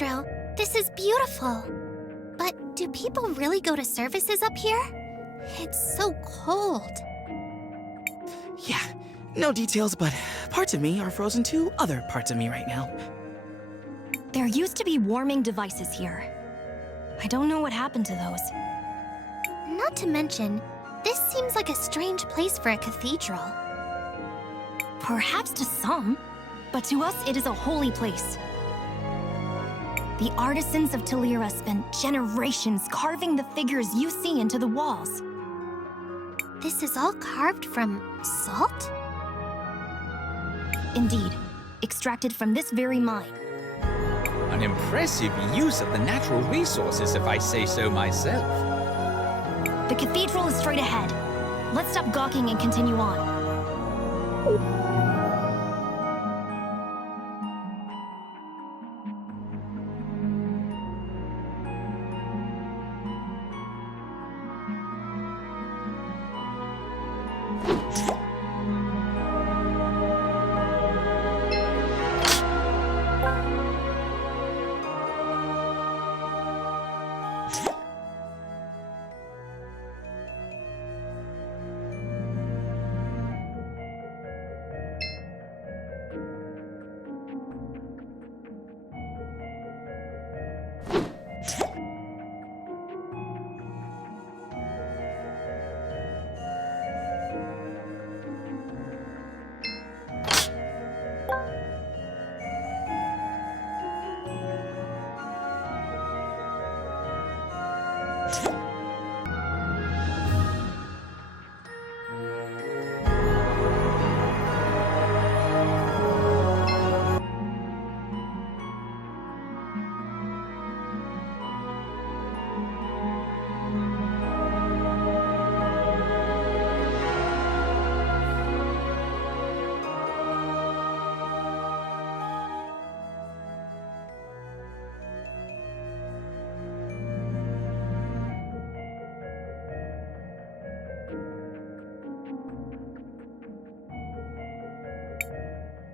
Maestro, this is beautiful. But do people really go to services up here? It's so cold. Yeah, no details, but parts of me are frozen to other parts of me right now. There used to be warming devices here. I don't know what happened to those. Not to mention, this seems like a strange place for a cathedral. Perhaps to some, but to us it is a holy place. The artisans of Tulira spent generations carving the figures you see into the walls. This is all carved from salt? Indeed, extracted from this very mine. An impressive use of the natural resources, if I say so myself. The cathedral is straight ahead. Let's stop gawking and continue on.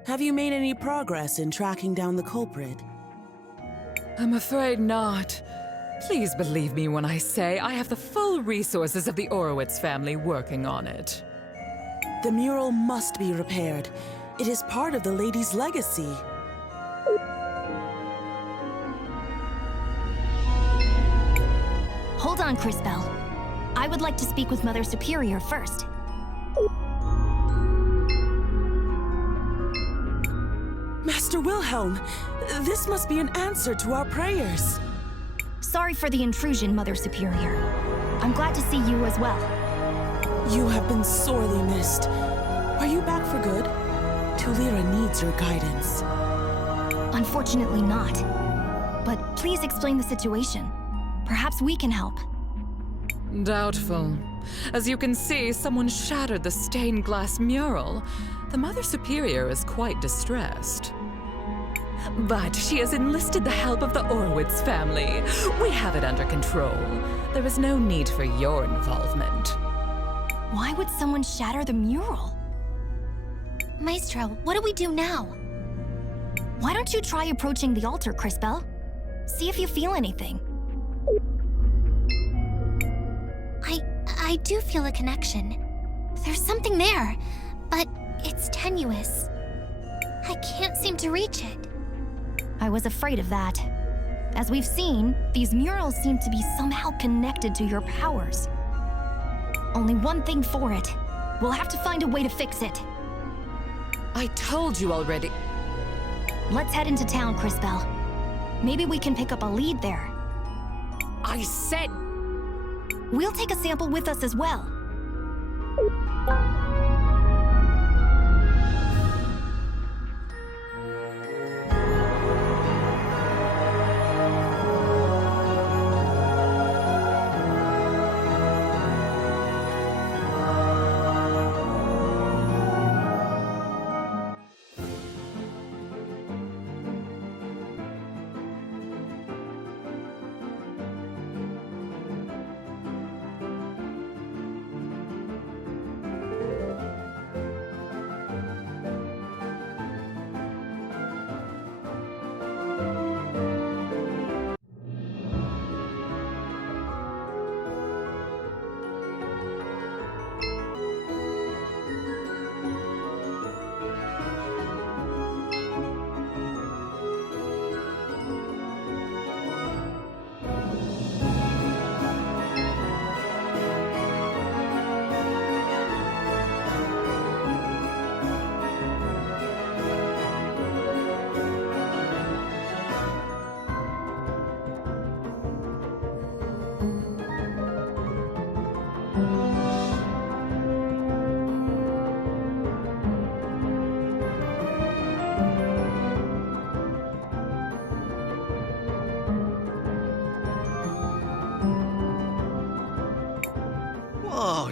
Have you made any progress in tracking down the culprit? I'm afraid not. Please believe me when I say I have the full resources of the Orowitz family working on it. The mural must be repaired. It is part of the lady's legacy. Hold on, Cris. I would like to speak with Mother Superior first. Master Wilhelm, this must be an answer to our prayers. Sorry for the intrusion, Mother Superior. I'm glad to see you as well. You have been sorely missed. Are you back for good? Tulira needs your guidance. Unfortunately not. But please explain the situation. Perhaps we can help. Doubtful. As you can see, someone shattered the stained glass mural. The Mother Superior is quite distressed. But she has enlisted the help of the Orowitz family. We have it under control. There is no need for your involvement. Why would someone shatter the mural? Maestro, what do we do now? Why don't you try approaching the altar, Cris? See if you feel anything. I do feel a connection. There's something there, but it's tenuous. I can't seem to reach it. I was afraid of that. As we've seen, these murals seem to be somehow connected to your powers. Only one thing for it. We'll have to find a way to fix it. I told you already. Let's head into town, Cris. Maybe we can pick up a lead there. I said... We'll take a sample with us as well.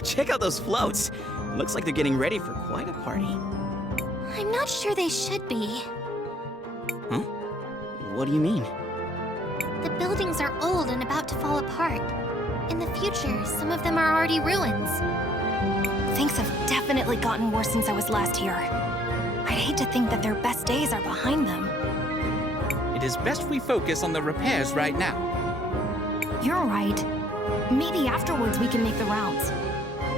check out those floats. Looks like they're getting ready for quite a party. I'm not sure they should be. Huh? What do you mean? The buildings are old and about to fall apart. In the future, some of them are already ruins. Things have definitely gotten worse since I was last here. I'd hate to think that their best days are behind them. It is best we focus on the repairs right now. You're right. Maybe afterwards we can make the rounds.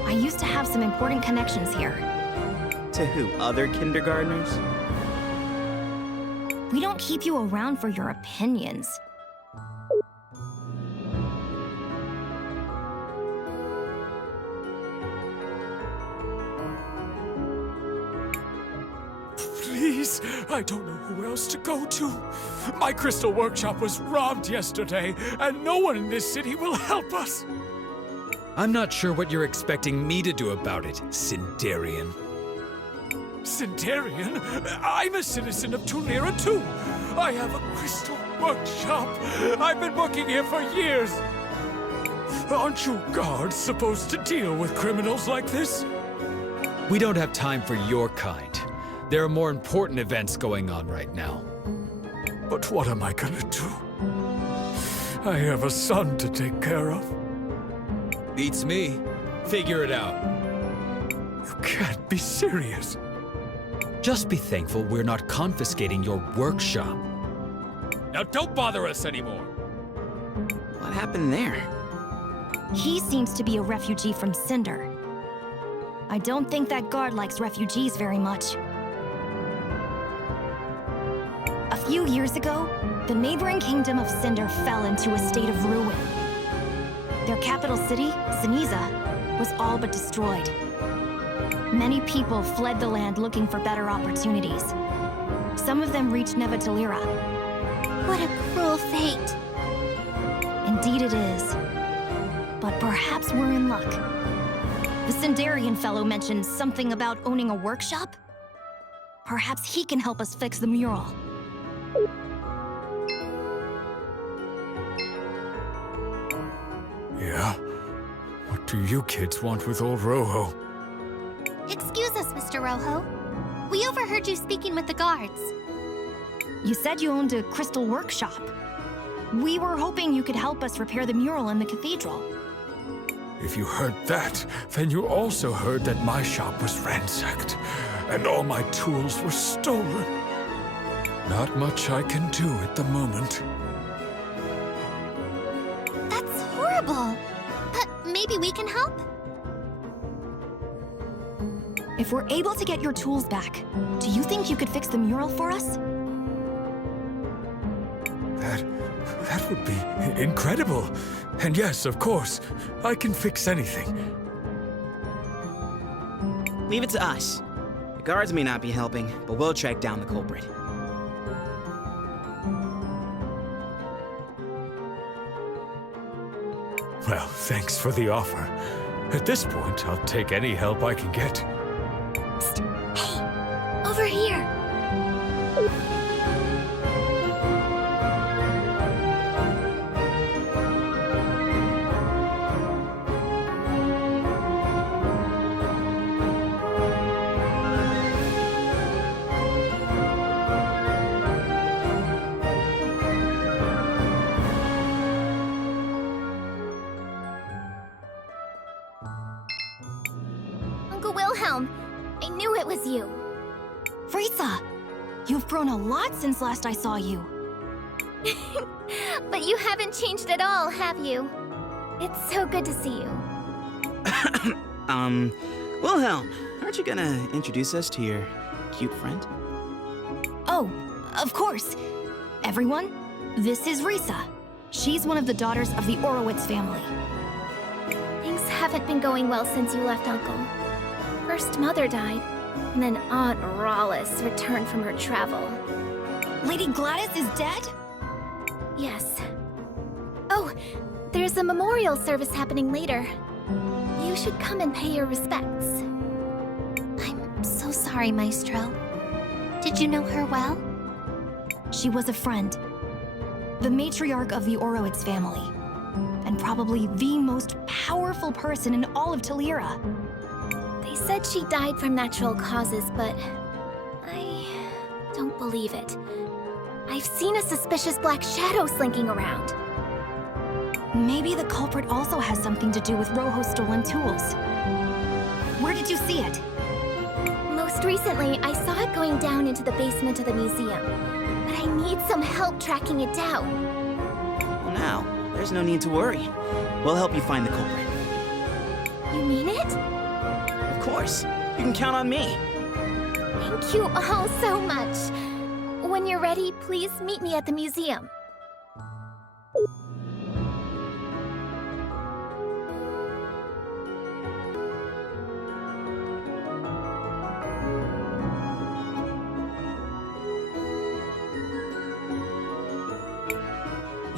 I used to have some important connections here. To who? Other kindergartners? We don't keep you around for your opinions. Please, I don't know who else to go to. My crystal workshop was robbed yesterday, and no one in this city will help us. I'm not sure what you're expecting me to do about it, Sindarian. Sindarian? I'm a citizen of Tulira too. I have a crystal workshop. I've been working here for years. Aren't you guards supposed to deal with criminals like this? We don't have time for your kind. There are more important events going on right now. But what am I gonna do? I have a son to take care of. Beats me. Figure it out. You can't be serious. Just be thankful we're not confiscating your workshop. Now don't bother us anymore! What happened there? He seems to be a refugee from Cinder. I don't think that guard likes refugees very much. A few years ago, the neighboring kingdom of Cinder fell into a state of ruin. Their capital city, Siniza, was all but destroyed. Many people fled the land looking for better opportunities. Some of them reached Tulira. What a cruel fate. Indeed it is. But perhaps we're in luck. The Sindarian fellow mentioned something about owning a workshop? Perhaps he can help us fix the mural. Yeah? What do you kids want with old Rojo? Excuse us, Mr. Rojo. We overheard you speaking with the guards. You said you owned a crystal workshop. We were hoping you could help us repair the mural in the cathedral. If you heard that, then you also heard that my shop was ransacked, and all my tools were stolen. Not much I can do at the moment. That's horrible. But maybe we can help? If we're able to get your tools back, do you think you could fix the mural for us? That would be incredible. And yes, of course, I can fix anything. Leave it to us. The guards may not be helping, but we'll track down the culprit. Well, thanks for the offer. At this point, I'll take any help I can get. Hey, over here. I knew it was you. Frieza! You've grown a lot since last I saw you. But you haven't changed at all, have you? It's so good to see you. Wilhelm, aren't you gonna introduce us to your cute friend? Oh, of course. Everyone, this is Risa. She's one of the daughters of the Orowitz family. Things haven't been going well since you left, Uncle. First Mother died, and then Aunt Rhallus returned from her travel. Lady Gladys is dead? Yes. Oh, there's a memorial service happening later. You should come and pay your respects. I'm so sorry, Maestro. Did you know her well? She was a friend. The matriarch of the Orowitz family. And and probably the most powerful person in all of Tulira. They said she died from natural causes, but I don't believe it. I've seen a suspicious black shadow slinking around. Maybe the culprit also has something to do with Rojo's stolen tools. Where did you see it? Most recently, I saw it going down into the basement of the museum, but I need some help tracking it down. Well, now, there's no need to worry. We'll help you find the culprit. You mean it? Of course. You can count on me. Thank you all so much. When you're ready, please meet me at the museum.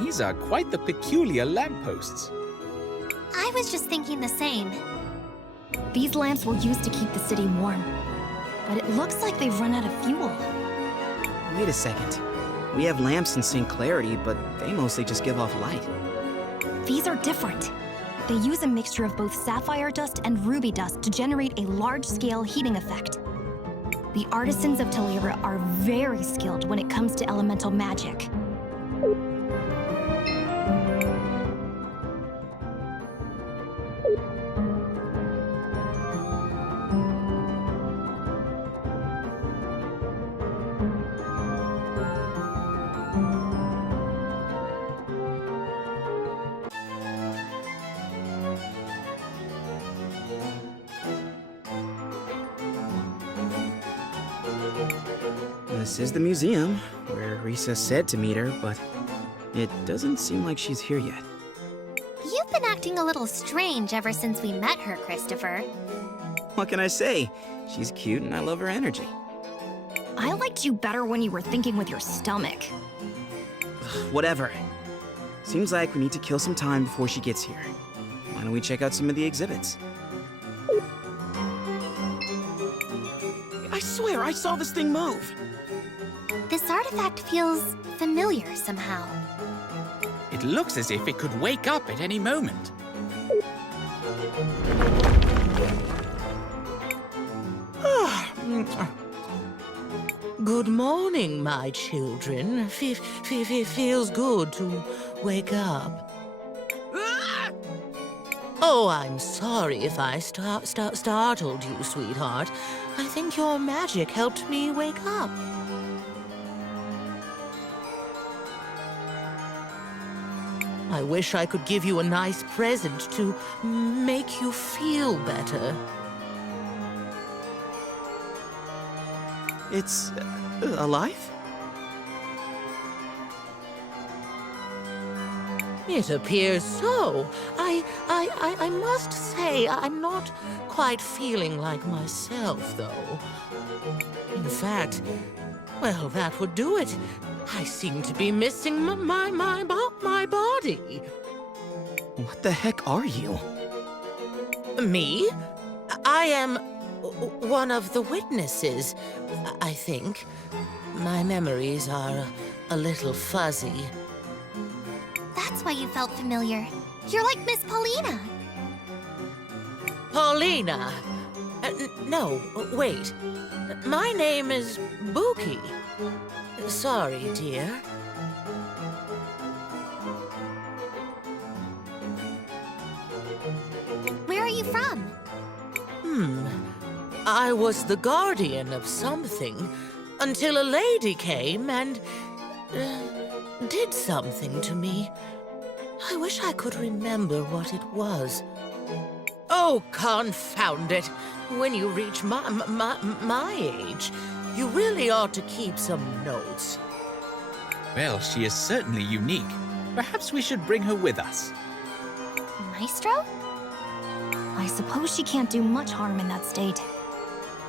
These are quite the peculiar lampposts. I was just thinking the same. These lamps were used to keep the city warm, but it looks like they've run out of fuel. Wait a second. We have lamps in St. Clarity, but they mostly just give off light. These are different. They use a mixture of both sapphire dust and ruby dust to generate a large-scale heating effect. The artisans of Tulira are very skilled when it comes to elemental magic. This is the museum, where Risa said to meet her, but it doesn't seem like she's here yet. You've been acting a little strange ever since we met her, Christopher. What can I say? She's cute and I love her energy. I liked you better when you were thinking with your stomach. Whatever. Seems like we need to kill some time before she gets here. Why don't we check out some of the exhibits? I swear I saw this thing move! This artifact feels familiar somehow. It looks as if it could wake up at any moment. Good morning, my children. Feels good to wake up. Oh, I'm sorry if I startled you, sweetheart. I think your magic helped me wake up. I wish I could give you a nice present to make you feel better. It's alive? It appears so. I must say, I'm not quite feeling like myself, though. In fact, well, that would do it. I seem to be missing my body. What the heck are you? Me? I am one of the witnesses, I think. My memories are a little fuzzy. That's why you felt familiar. You're like Miss Paulina. Paulina! No, wait. My name is Buki. Sorry, dear. Where are you from? I was the guardian of something until a lady came and did something to me. I wish I could remember what it was. Oh, confound it! When you reach my age, you really ought to keep some notes. Well, she is certainly unique. Perhaps we should bring her with us. Maestro? I suppose she can't do much harm in that state.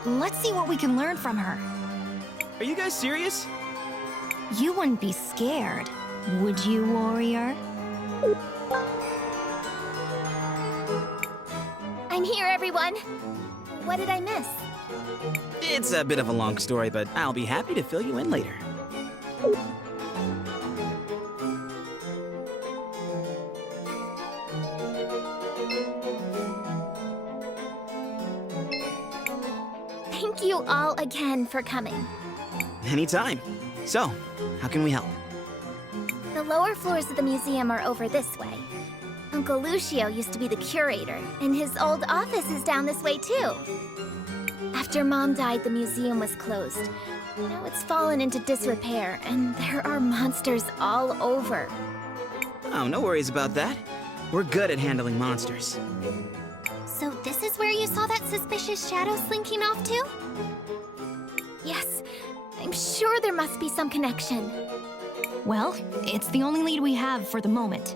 Let's see what we can learn from her. Are you guys serious? You wouldn't be scared, would you, warrior? I'm here, everyone. What did I miss? It's a bit of a long story, but I'll be happy to fill you in later. Thank you all again for coming. Anytime. So, how can we help? The lower floors of the museum are over this way. Uncle Lucio used to be the curator, and his old office is down this way too. After Mom died, the museum was closed. Now it's fallen into disrepair, and there are monsters all over. Oh, no worries about that. We're good at handling monsters. So this is where you saw that suspicious shadow slinking off to? Yes, I'm sure there must be some connection. Well, it's the only lead we have for the moment.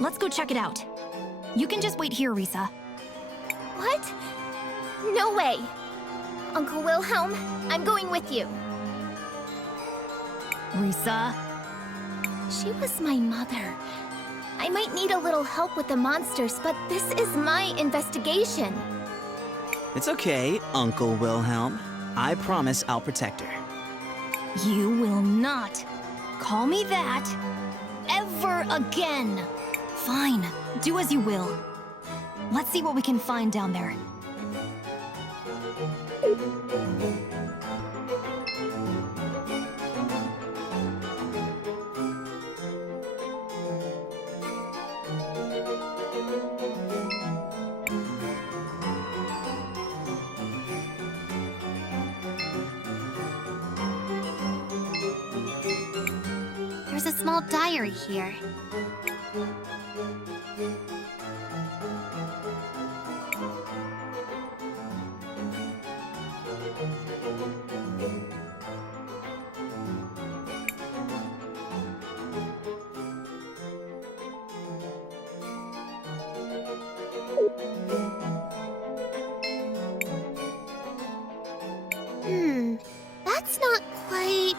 Let's go check it out. You can just wait here, Risa. What? No way. Uncle Wilhelm, I'm going with you. Risa? She was my mother. I might need a little help with the monsters, but this is my investigation. It's okay, Uncle Wilhelm. I promise I'll protect her. You will not call me that ever again. Fine, do as you will. Let's see what we can find down there. There's a small diary here. That's not quite...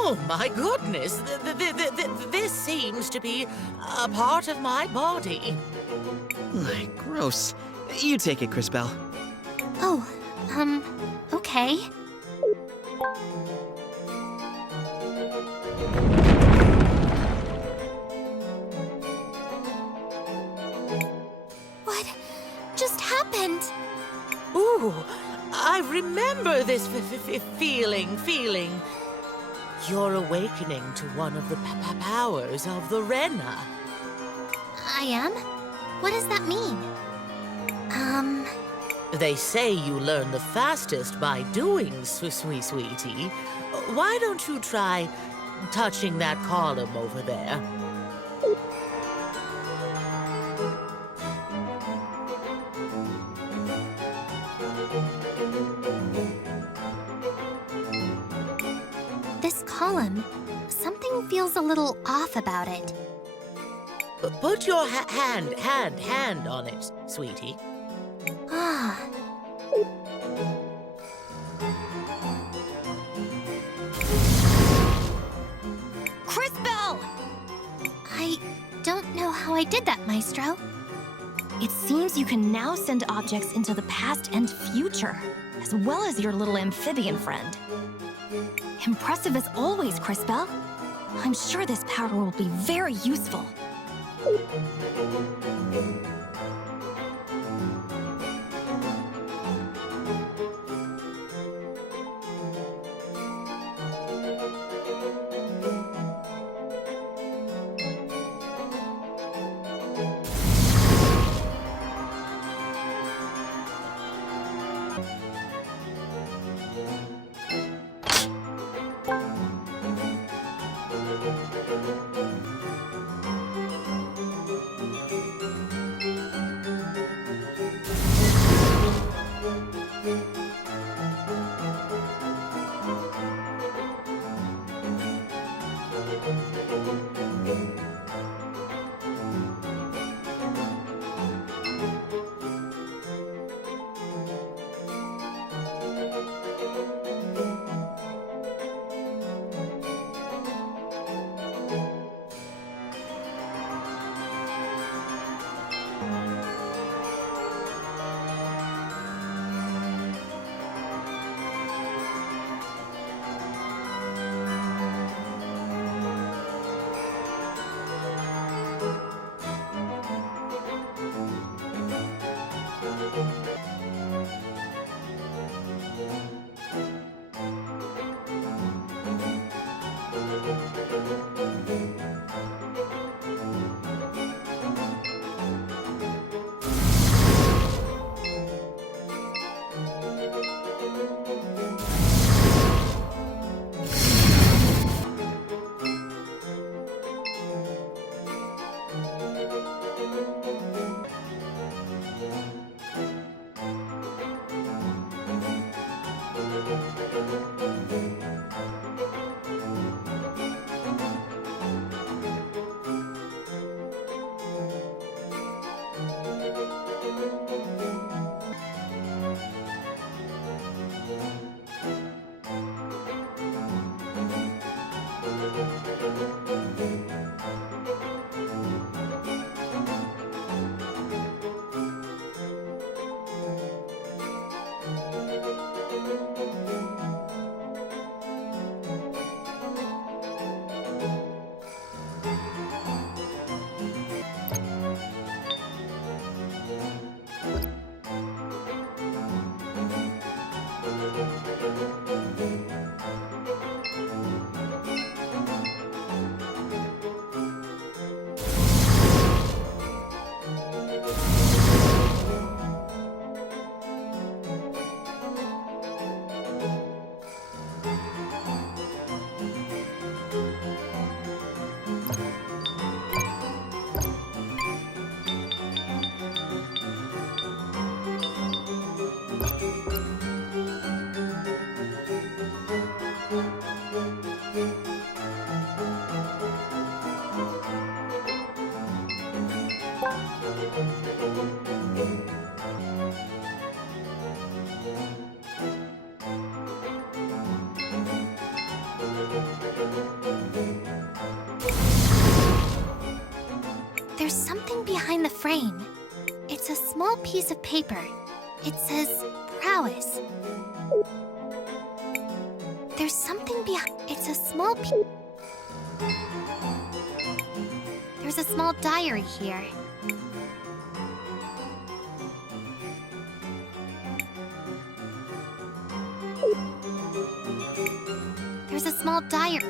Oh my goodness, this seems to be a part of my body. Gross. You take it, Crisbell. Oh, okay. What just happened? Oh, I remember this feeling. You're awakening to one of the powers of the Rena. I am? What does that mean? They say you learn the fastest by doing, sweetie. Why don't you try touching that column over there? This column, something feels a little off about it. Put your hand on it, sweetie. Ah. Crisbell! I don't know how I did that, Maestro. It seems you can now send objects into the past and future, as well as your little amphibian friend. Impressive as always, Crisbell. I'm sure this power will be very useful. There's something behind the frame. It's a small piece of paper. It says prowess. There's something behind. It's a small There's a small diary here. There's a small diary.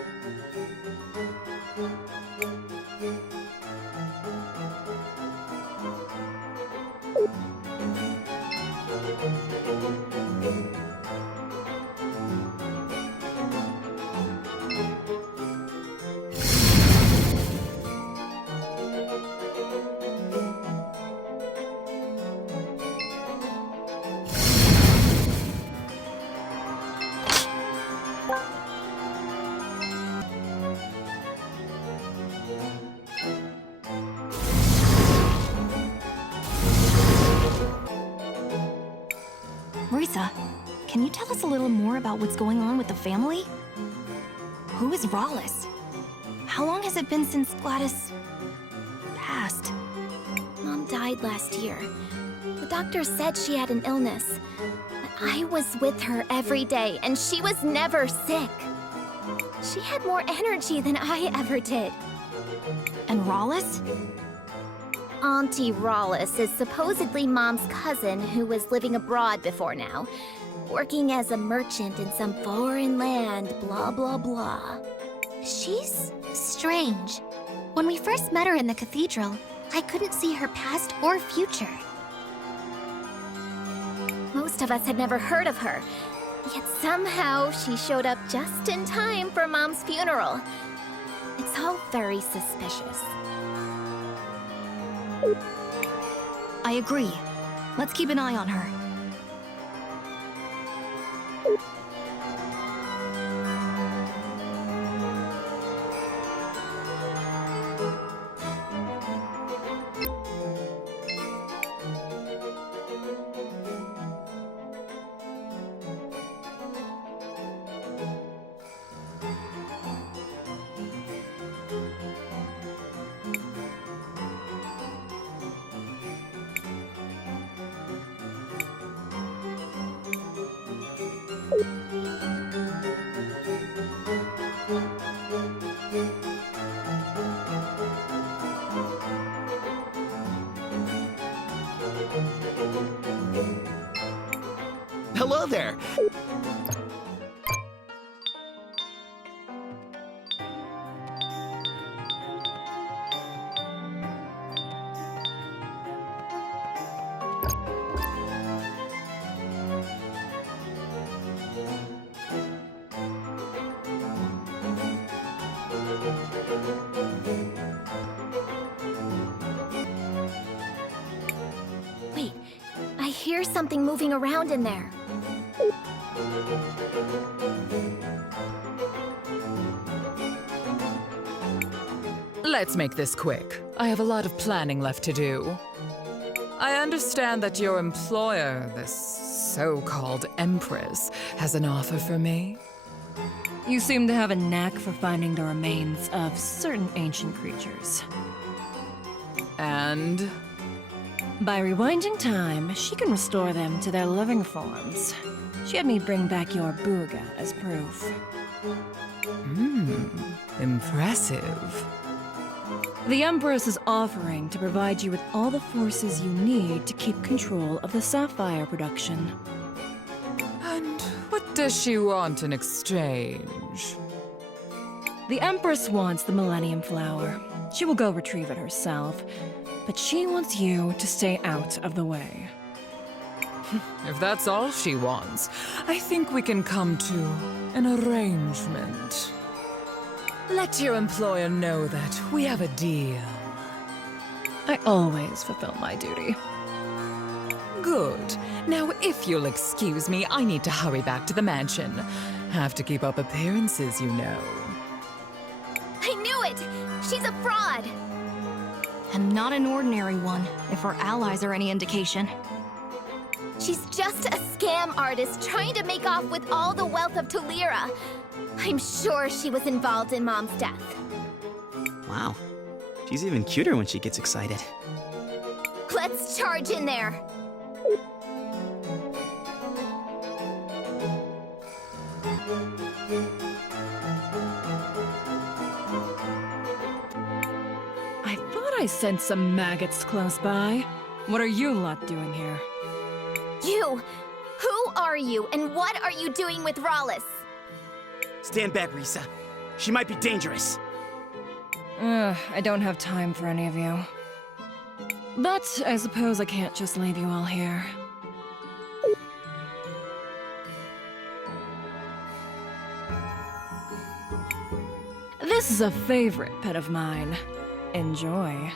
Risa, can you tell us a little more about what's going on with the family? Who is Rhallus? How long has it been since Gladys passed? Mom died last year. The doctor said she had an illness. But I was with her every day, and she was never sick. She had more energy than I ever did. And Rhallus? Auntie Rhallus is supposedly Mom's cousin who was living abroad before now, working as a merchant in some foreign land, blah blah blah. She's strange. When we first met her in the cathedral, I couldn't see her past or future. Most of us had never heard of her, yet somehow she showed up just in time for Mom's funeral. It's all very suspicious. I agree. Let's keep an eye on her. Hello there! Wait, I hear something moving around in there. Let's make this quick. I have a lot of planning left to do. I understand that your employer, this so-called Empress, has an offer for me. You seem to have a knack for finding the remains of certain ancient creatures. And By rewinding time, she can restore them to their living forms. She had me bring back your Booga as proof. Impressive. The Empress is offering to provide you with all the forces you need to keep control of the sapphire production. And what does she want in exchange? The Empress wants the Millennium Flower. She will go retrieve it herself, but she wants you to stay out of the way. If that's all she wants, I think we can come to an arrangement. Let your employer know that we have a deal. I always fulfill my duty. Good. Now, if you'll excuse me, I need to hurry back to the mansion. Have to keep up appearances, you know. I knew it! She's a fraud! And not an ordinary one, if her allies are any indication. She's just a scam artist trying to make off with all the wealth of Tulira. I'm sure she was involved in Mom's death. Wow. She's even cuter when she gets excited. Let's charge in there! I thought I sensed some maggots close by. What are you lot doing here? You! Who are you, and what are you doing with Rhallus? Stand back, Risa. She might be dangerous. I don't have time for any of you. But I suppose I can't just leave you all here. This is a favorite pet of mine. Enjoy.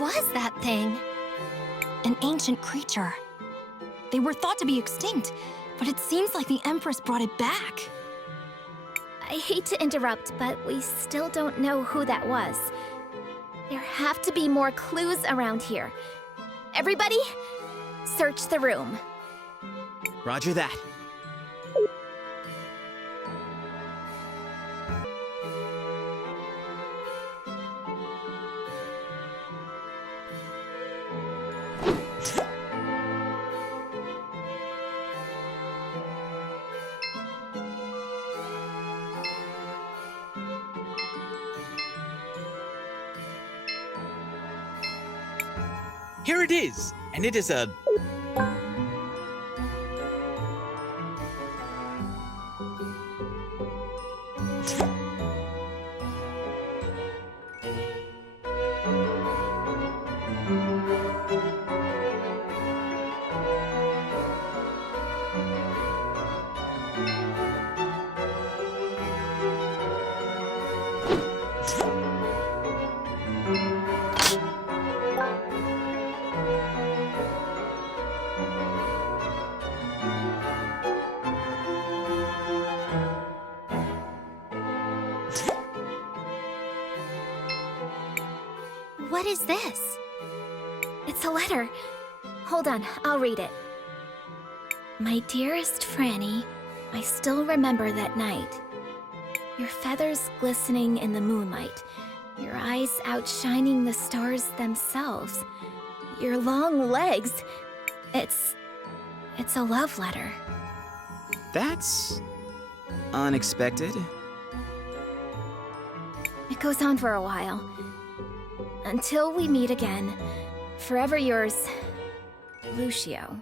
was that thing? An ancient creature. They were thought to be extinct, but it seems like the Empress brought it back. I hate to interrupt, but we still don't know who that was. There have to be more clues around here. Everybody, search the room. Roger that. Here it is, and it is a... What is this? It's a letter. Hold on, I'll read it. My dearest Franny, I still remember that night. Your feathers glistening in the moonlight. Your eyes outshining the stars themselves. Your long legs. It's a love letter. That's unexpected. It goes on for a while. Until we meet again. Forever yours, Lucio.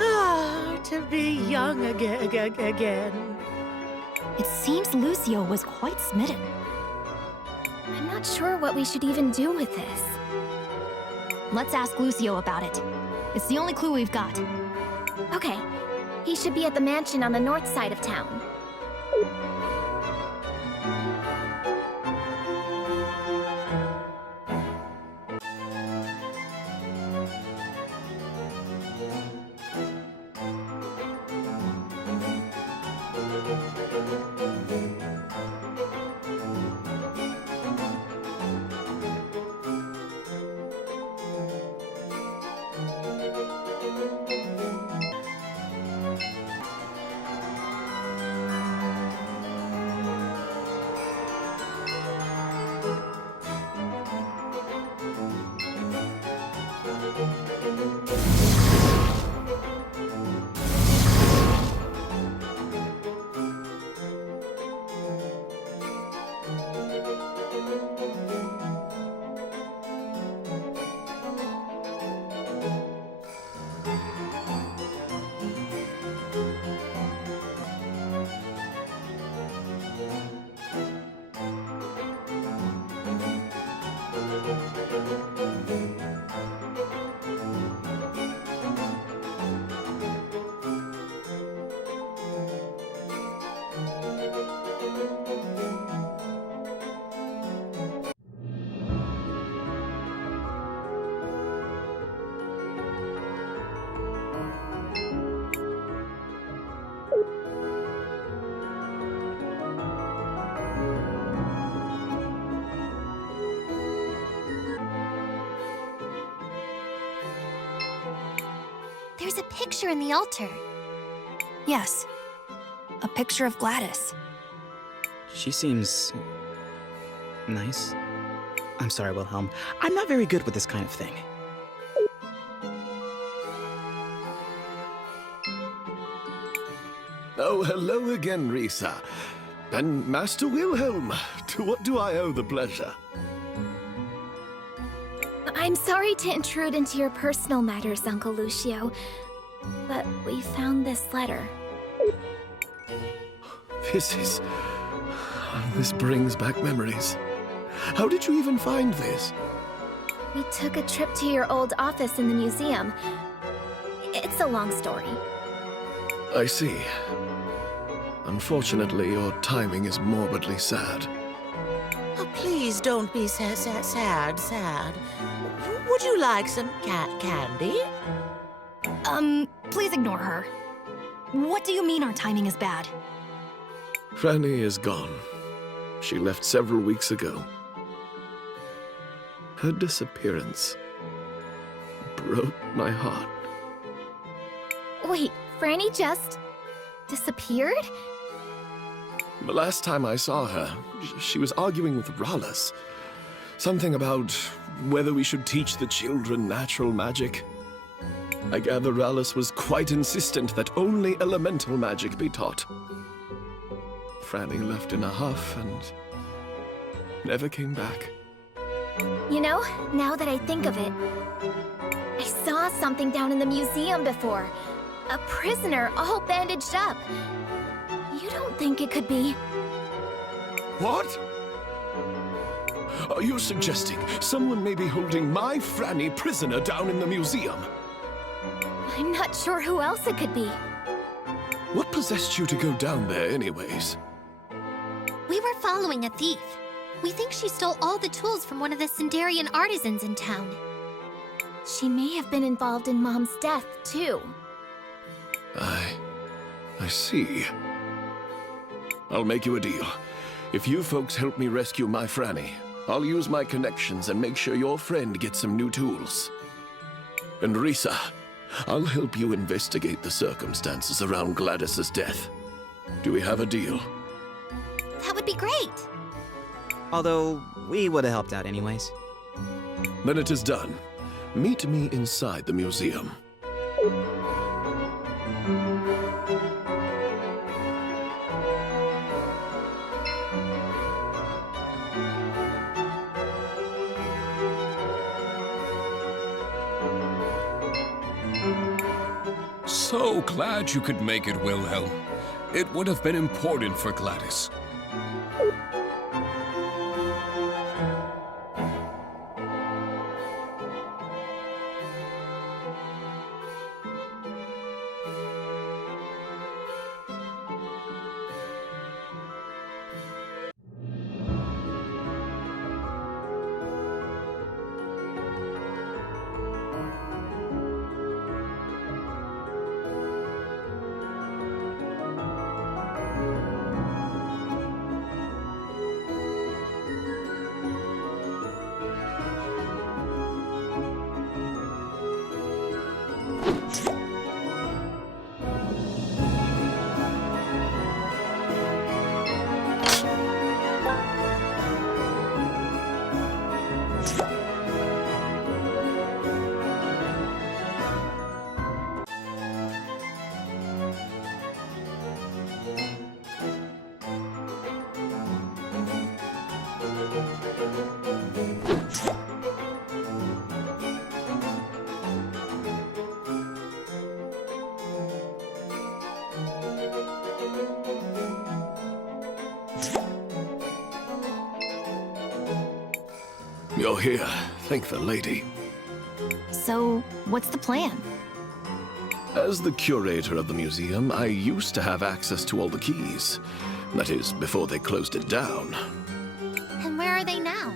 Ah, to be young again. It seems Lucio was quite smitten. I'm not sure what we should even do with this. Let's ask Lucio about it. It's the only clue we've got. Okay, he should be at the mansion on the north side of town. There's a picture in the altar. Yes. A picture of Gladys. She seems... nice. I'm sorry, Wilhelm. I'm not very good with this kind of thing. Oh, hello again, Risa. And Master Wilhelm, to what do I owe the pleasure? I'm sorry to intrude into your personal matters, Uncle Lucio, but we found this letter. This brings back memories. How did you even find this? We took a trip to your old office in the museum. It's a long story. I see. Unfortunately, your timing is morbidly sad. Oh, please don't be sad. Would you like some cat candy? Please ignore her. What do you mean our timing is bad? Franny is gone. She left several weeks ago. Her disappearance broke my heart. Wait, Franny just disappeared? The last time I saw her, she was arguing with Rhallus. Something about whether we should teach the children natural magic. I gather Rhallus was quite insistent that only elemental magic be taught. Franny left in a huff and never came back. You know, now that I think of it, I saw something down in the museum before. A prisoner all bandaged up. You don't think it could be? What? Are you suggesting someone may be holding my Franny prisoner down in the museum? I'm not sure who else it could be. What possessed you to go down there anyways? We were following a thief. We think she stole all the tools from one of the Sindarian artisans in town. She may have been involved in Mom's death, too. I see. I'll make you a deal. If you folks help me rescue my Franny, I'll use my connections and make sure your friend gets some new tools. And Risa, I'll help you investigate the circumstances around Gladys's death. Do we have a deal? That would be great. Although, we would have helped out anyways. Then it is done. Meet me inside the museum. So glad you could make it, Wilhelm. It would have been important for Gladys. You're here. Thank the lady. So, what's the plan? As the curator of the museum, I used to have access to all the keys. That is, before they closed it down. And where are they now?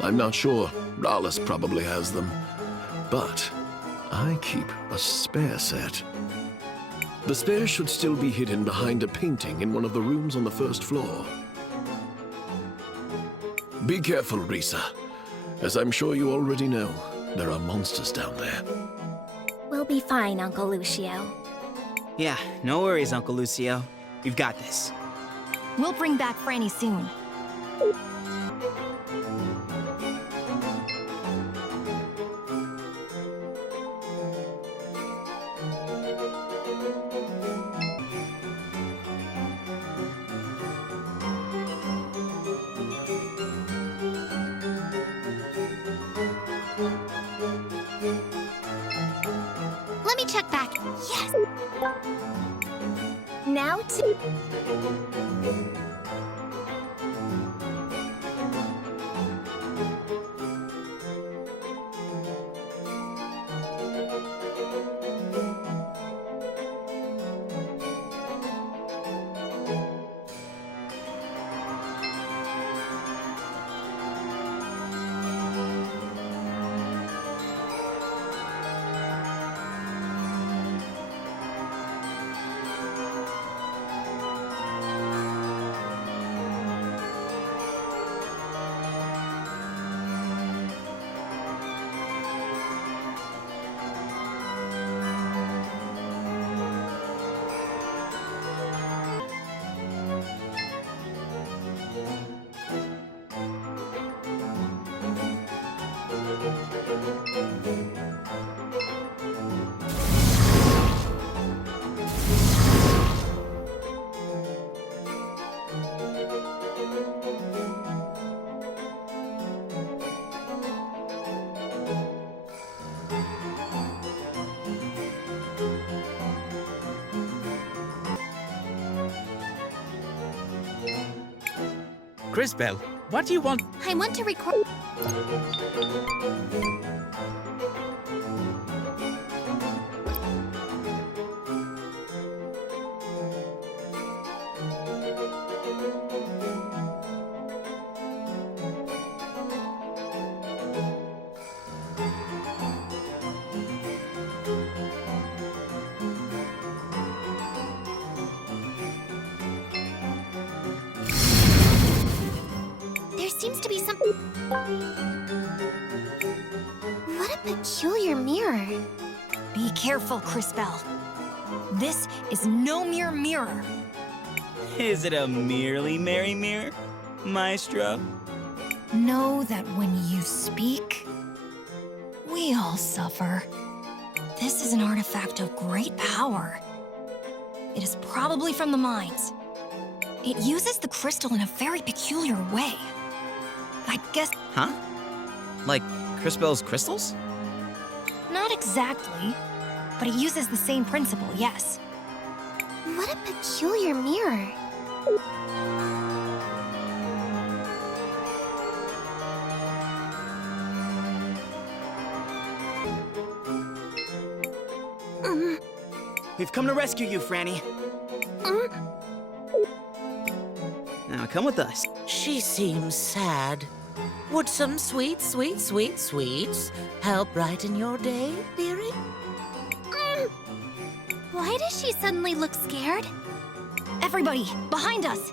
I'm not sure. Rhallus probably has them. But I keep a spare set. The spare should still be hidden behind a painting in one of the rooms on the first floor. Be careful, Risa. As I'm sure you already know, there are monsters down there. We'll be fine, Uncle Lucio. Yeah, no worries, Uncle Lucio. We've got this. We'll bring back Franny soon. Let me check back. Yes! Now to... Crisbel, what do you want? I want to record. There seems to be some. What a peculiar mirror. Be careful, Crisbel. This is no mere mirror. Is it a merely merry mirror, Maestro? Know that when you speak, we all suffer. This is an artifact of great power. It is probably from the mines. It uses the crystal in a very peculiar way. I guess... Huh? Like Crisbel's crystals? Not exactly, but it uses the same principle, yes. What a peculiar mirror. We've come to rescue you, Franny. Now come with us. She seems sad. Would some sweets help brighten your day, dearie? Why does she suddenly look scared? Everybody, behind us!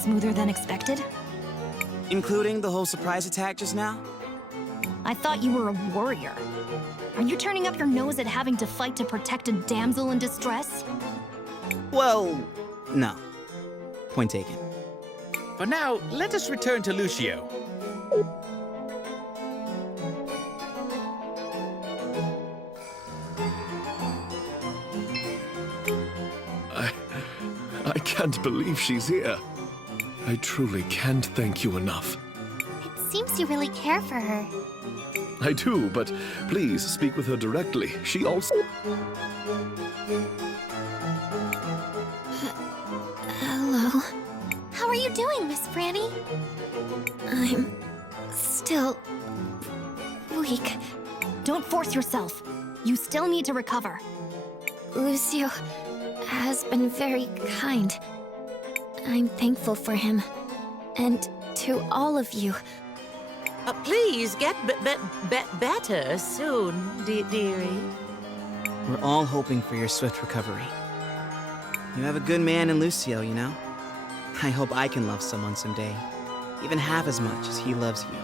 smoother than expected? Including the whole surprise attack just now? I thought you were a warrior. Are you turning up your nose at having to fight to protect a damsel in distress? Well, no. Point taken. For now, let us return to Lucio. I can't believe she's here. I truly can't thank you enough. It seems you really care for her. I do, but please speak with her directly. She also... Hello. How are you doing, Miss Franny? I'm still weak. Don't force yourself. You still need to recover. Lucio has been very kind. I'm thankful for him. And to all of you. Please get better soon, dearie. We're all hoping for your swift recovery. You have a good man in Lucio, you know? I hope I can love someone someday, even half as much as he loves you.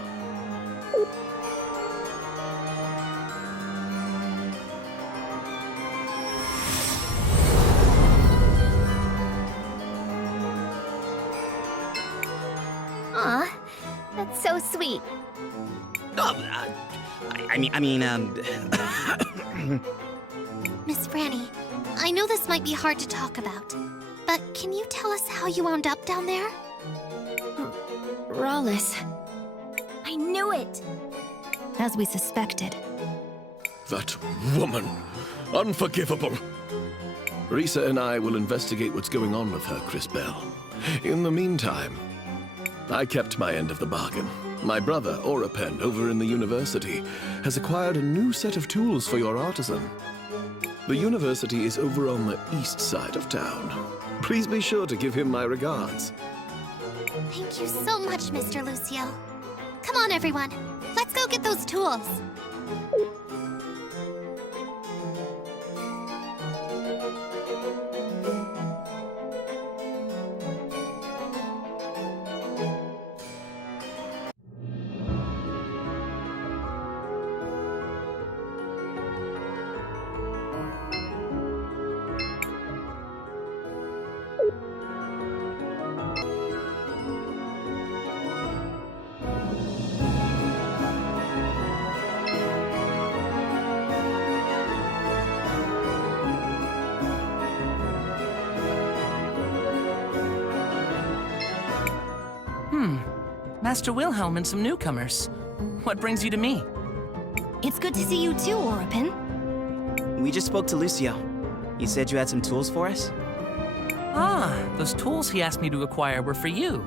Aw, that's so sweet. Miss Franny, I know this might be hard to talk about, but can you tell us how you wound up down there? Rhallus. I knew it! As we suspected. That woman. Unforgivable. Risa and I will investigate what's going on with her, Cris Bell. In the meantime, I kept my end of the bargain. My brother, Orapen, over in the university, has acquired a new set of tools for your artisan. The university is over on the east side of town. Please be sure to give him my regards. Thank you so much, Mr. Lucio. Come on, everyone. Let's go get those tools. Master Wilhelm and some newcomers. What brings you to me? It's good to see you too, Orapen. We just spoke to Lucio. He said you had some tools for us? Ah, those tools he asked me to acquire were for you.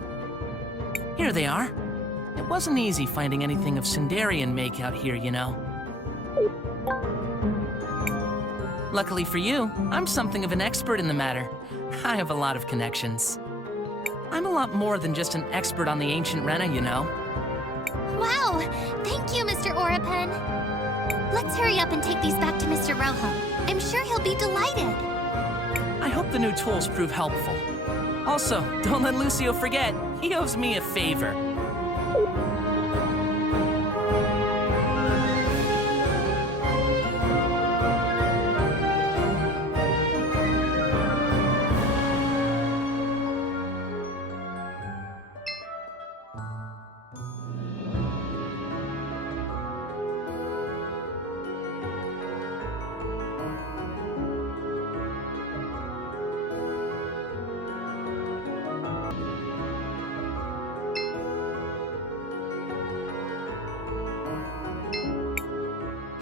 Here they are. It wasn't easy finding anything of Sindarian make out here, you know. Luckily for you, I'm something of an expert in the matter. I have a lot of connections. I'm a lot more than just an expert on the ancient Rena, you know. Wow! Thank you, Mr. Orapen. Let's hurry up and take these back to Mr. Rojo. I'm sure he'll be delighted. I hope the new tools prove helpful. Also, don't let Lucio forget, he owes me a favor.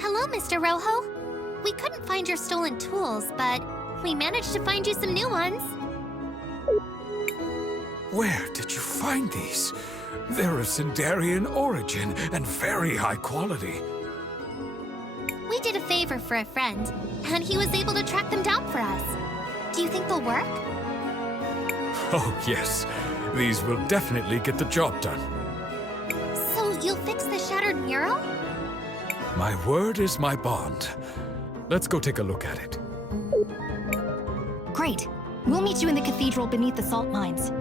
Hello, Mr. Rojo. We couldn't find your stolen tools, but we managed to find you some new ones. Where did you find these? They're of Sindarian origin and very high quality. We did a favor for a friend, and he was able to track them down for us. Do you think they'll work? Oh, yes. These will definitely get the job done. So you'll fix the shattered mural? My word is my bond. Let's go take a look at it. Great. We'll meet you in the cathedral beneath the salt mines.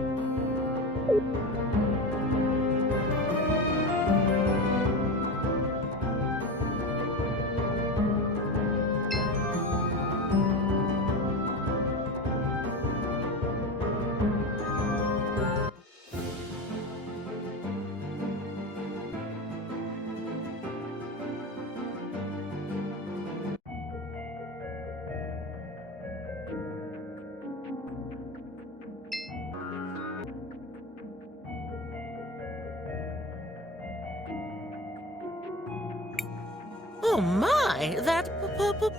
Oh my, that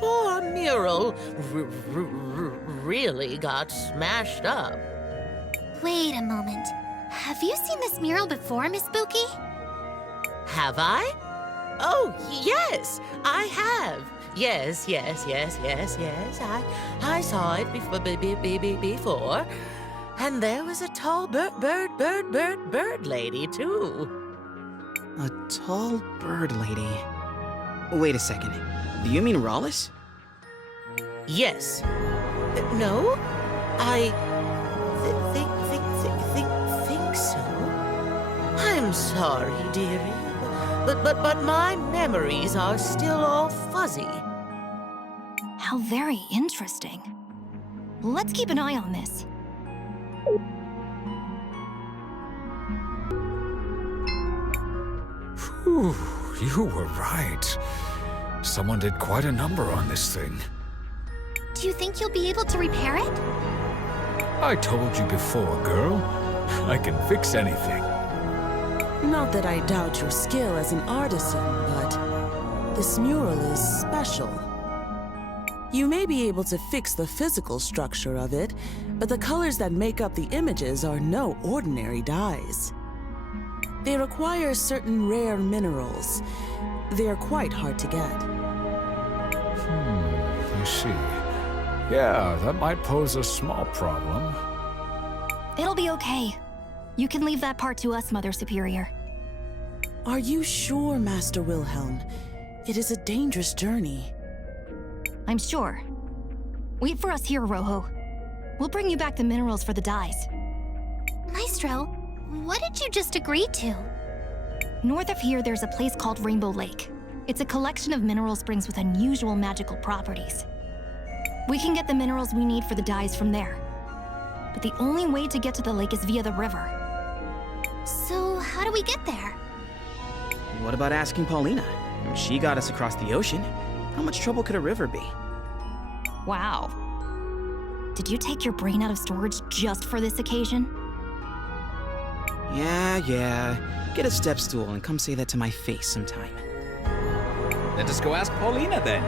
poor mural really got smashed up. Wait a moment. Have you seen this mural before, Miss Spooky? Have I? Oh, yes, I have. Yes. I saw it before. And there was a tall bird lady, too. A tall bird lady. Wait a second. Do you mean Rhallus? Yes. No? I think so. I'm sorry, dearie, but my memories are still all fuzzy. How very interesting. Let's keep an eye on this. Whew, you were right. Someone did quite a number on this thing. Do you think you'll be able to repair it? I told you before, girl. I can fix anything. Not that I doubt your skill as an artisan, but this mural is special. You may be able to fix the physical structure of it, but the colors that make up the images are no ordinary dyes. They require certain rare minerals. They are quite hard to get. I see. Yeah, that might pose a small problem. It'll be okay. You can leave that part to us, Mother Superior. Are you sure, Master Wilhelm? It is a dangerous journey. I'm sure. Wait for us here, Rojo. We'll bring you back the minerals for the dyes. Maestro, what did you just agree to? North of here, there's a place called Rainbow Lake. It's a collection of mineral springs with unusual magical properties. We can get the minerals we need for the dyes from there. But the only way to get to the lake is via the river. So, how do we get there? What about asking Paulina? She got us across the ocean. How much trouble could a river be? Wow. Did you take your brain out of storage just for this occasion? Yeah. Get a step stool and come say that to my face sometime. Let us go ask Paulina then.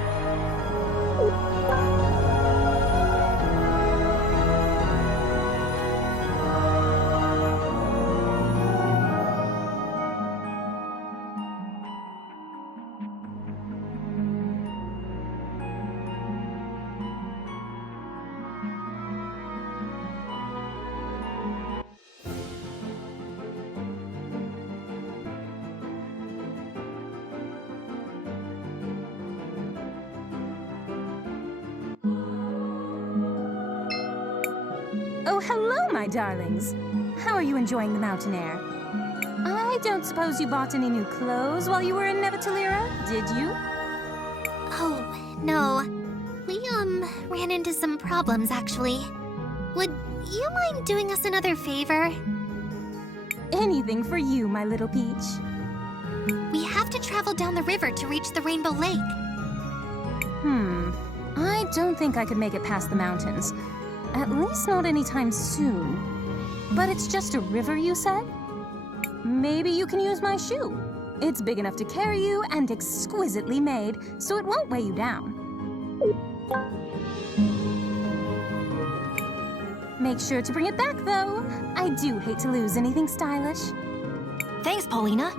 Oh, hello, my darlings. How are you enjoying the mountain air? I don't suppose you bought any new clothes while you were in Tulira, did you? Oh, no. We, ran into some problems, actually. Would you mind doing us another favor? Anything for you, my little peach. We have to travel down the river to reach the Rainbow Lake. I don't think I could make it past the mountains. At least not anytime soon. But it's just a river, you said? Maybe you can use my shoe. It's big enough to carry you and exquisitely made, so it won't weigh you down. Make sure to bring it back, though. I do hate to lose anything stylish. Thanks, Paulina.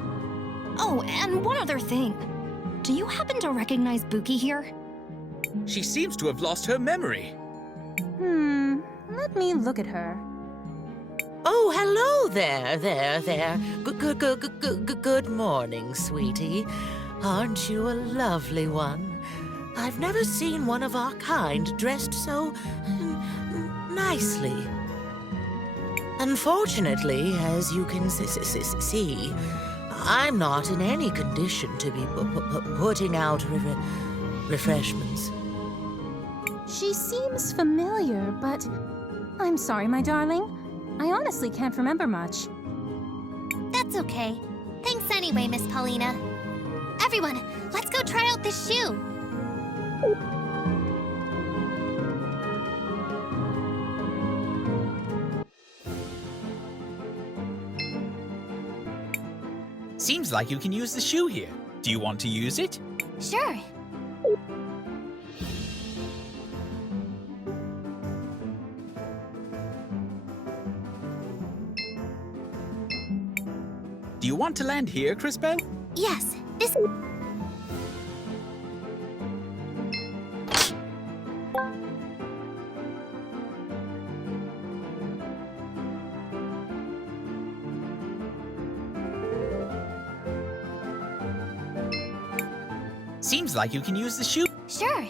Oh, and one other thing. Do you happen to recognize Buki here? She seems to have lost her memory. Let me look at her. Oh, hello there. Good morning, sweetie. Aren't you a lovely one? I've never seen one of our kind dressed so nicely. Unfortunately, as you can see, I'm not in any condition to be putting out refreshments. She seems familiar, but I'm sorry, my darling. I honestly can't remember much. That's okay. Thanks anyway, Miss Paulina. Everyone, let's go try out this shoe. Seems like you can use the shoe here. Do you want to use it? Sure. Do you want to land here, Crisbel? Yes, this... Seems like you can use the shoe. Sure.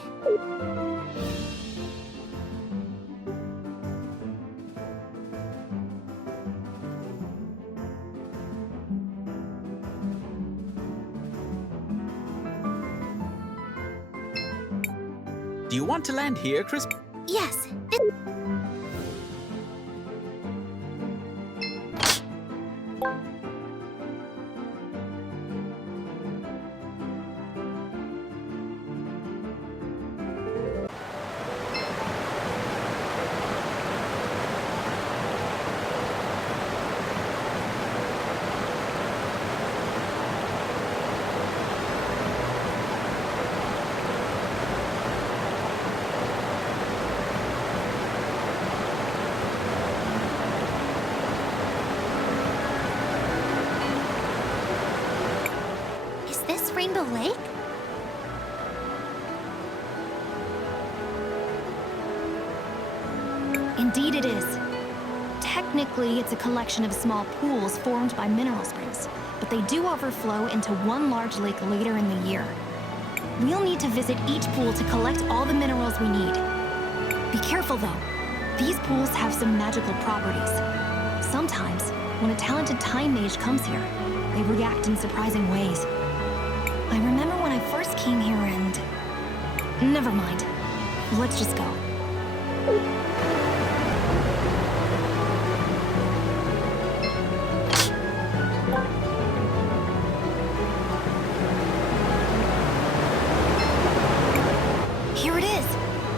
Do you want to land here, Cris? Yes, this... Rainbow Lake? Indeed it is. Technically, it's a collection of small pools formed by mineral springs, but they do overflow into one large lake later in the year. We'll need to visit each pool to collect all the minerals we need. Be careful though. These pools have some magical properties. Sometimes, when a talented time mage comes here, they react in surprising ways. I remember when I first came here and... Never mind. Let's just go. Here it is!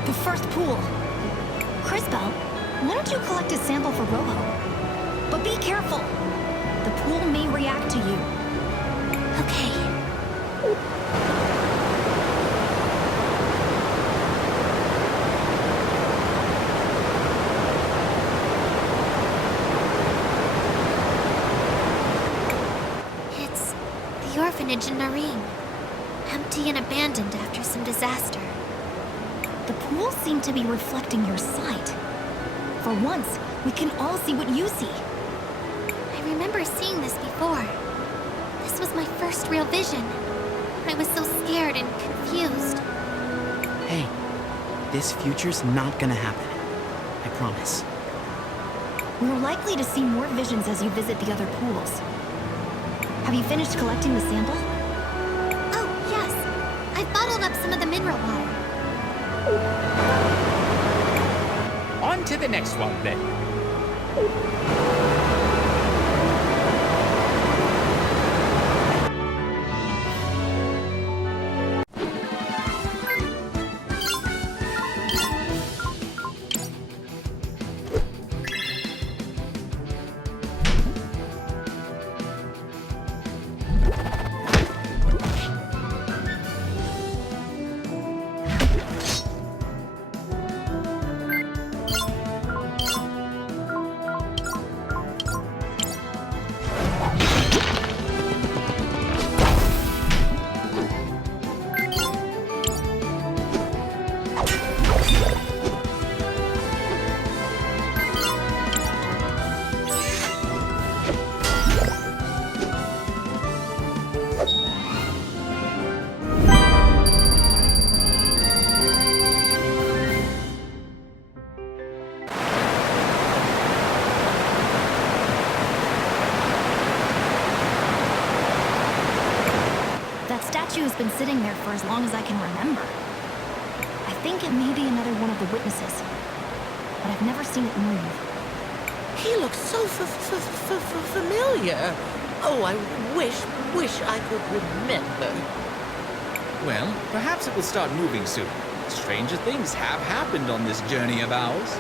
The first pool. Crisbel, why don't you collect a sample for Rojo? But be careful! The pool may react to you. Okay. It's the orphanage in Narim. Empty and abandoned after some disaster. The pools seem to be reflecting your sight. For once, we can all see what you see. I remember seeing this before. This was my first real vision. I was so scared and confused. Hey, this future's not gonna happen. I promise. We're likely to see more visions as you visit the other pools. Have you finished collecting the sample? Oh, yes. I've bottled up some of the mineral water. On to the next one, then. statue's been sitting there for as long as I can remember. I think it may be another one of the witnesses, but I've never seen it move. He looks so familiar. Oh, I wish I could remember. Well, perhaps it will start moving soon. Stranger things have happened on this journey of ours.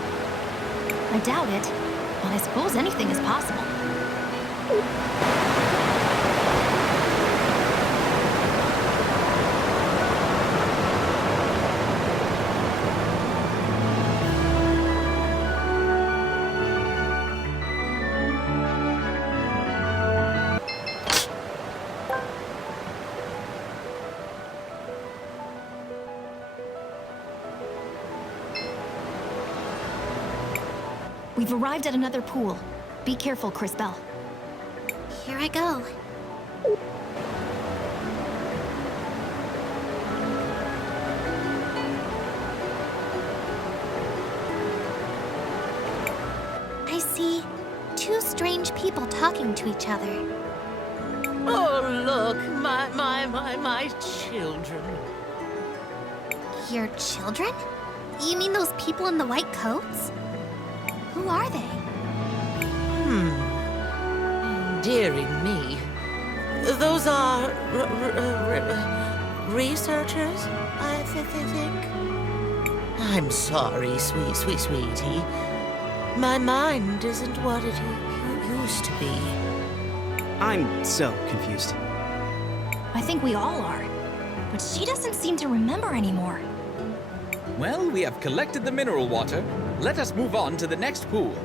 I doubt it, but I suppose anything is possible. We've arrived at another pool. Be careful, Cris. Here I go. I see two strange people talking to each other. Oh, look, my children. Your children? You mean those people in the white coats? Who are they? Dearie me. Those are researchers, I think. I'm sorry, sweetie. My mind isn't what it used to be. I'm so confused. I think we all are, but she doesn't seem to remember anymore. Well, we have collected the mineral water. Let us move on to the next pool.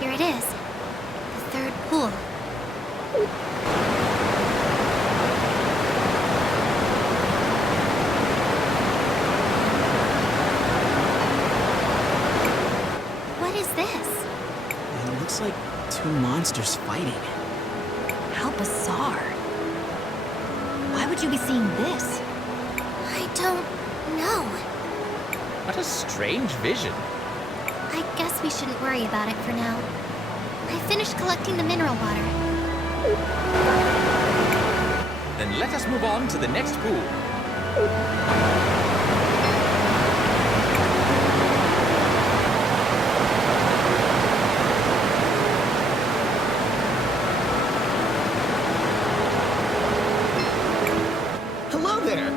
Here it is. The third pool. What is this? It looks like two monsters fighting. How bizarre. Why would you be seeing this? I don't know. What a strange vision. I guess we shouldn't worry about it for now. I finished collecting the mineral water. Then let us move on to the next pool. Hello there!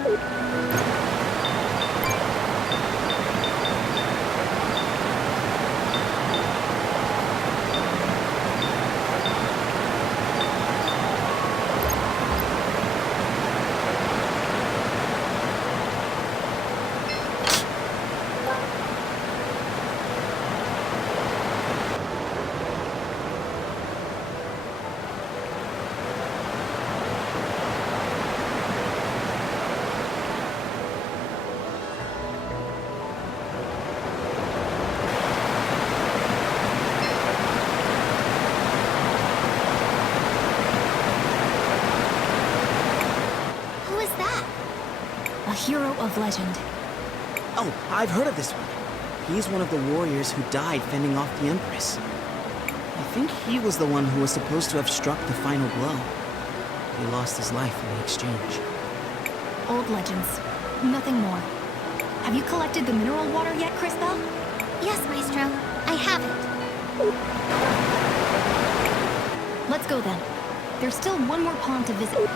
Who is that? A hero of legend. Oh, I've heard of this one. He's one of the warriors who died fending off the Empress. I think he was the one who was supposed to have struck the final blow. He lost his life in the exchange. Old legends. Nothing more. Have you collected the mineral water yet, Cris? Yes, Maestro. I have it. Let's go then. There's still one more pond to visit.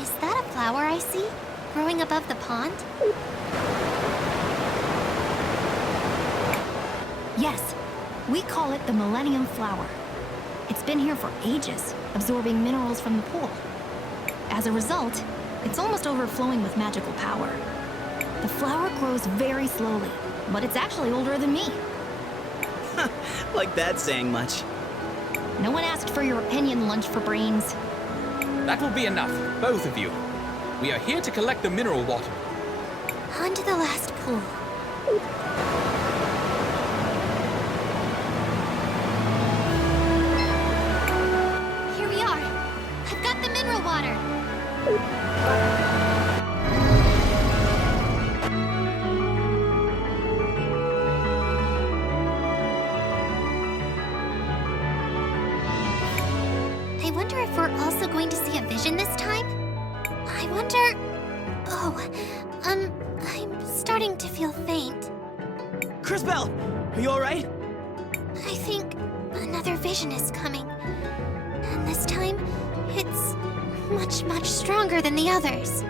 Is that a flower I see? Growing above the pond? Yes. We call it the Millennium Flower. It's been here for ages, absorbing minerals from the pool. As a result, it's almost overflowing with magical power. The flower grows very slowly, but it's actually older than me. Like that's saying much. No one asked for your opinion, Lunch for Brains. That will be enough, both of you. We are here to collect the mineral water. On to the last pool. Here we are. I've got the mineral water. I wonder if we're also going to see a vision this time? I wonder... Oh, I'm starting to feel faint. Cris, are you alright? I think another vision is coming. And this time, it's much, much stronger than the others.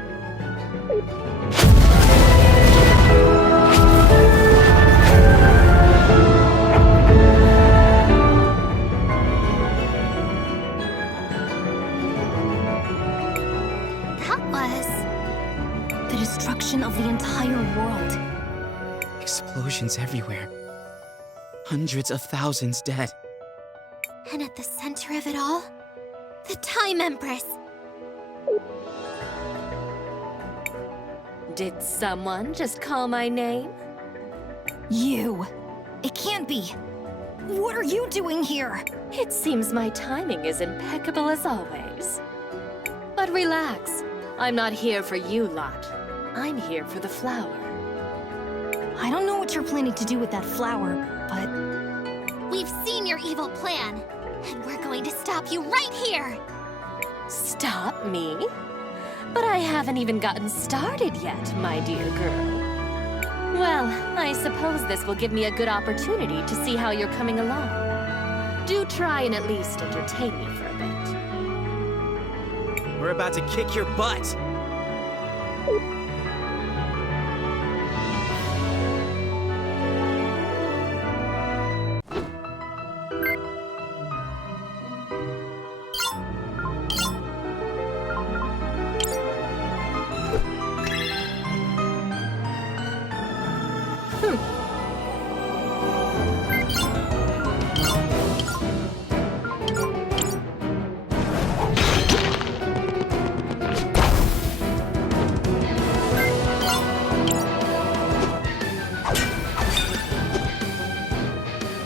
Of the entire world. Explosions everywhere. Hundreds of thousands dead. And at the center of it all, the Time Empress. Did someone just call my name? You. It can't be. What are you doing here? It seems my timing is impeccable as always. But relax. I'm not here for you lot. I'm here for the flower. I don't know what you're planning to do with that flower, but... We've seen your evil plan, and we're going to stop you right here! Stop me? But I haven't even gotten started yet, my dear girl. Well, I suppose this will give me a good opportunity to see how you're coming along. Do try and at least entertain me for a bit. We're about to kick your butt!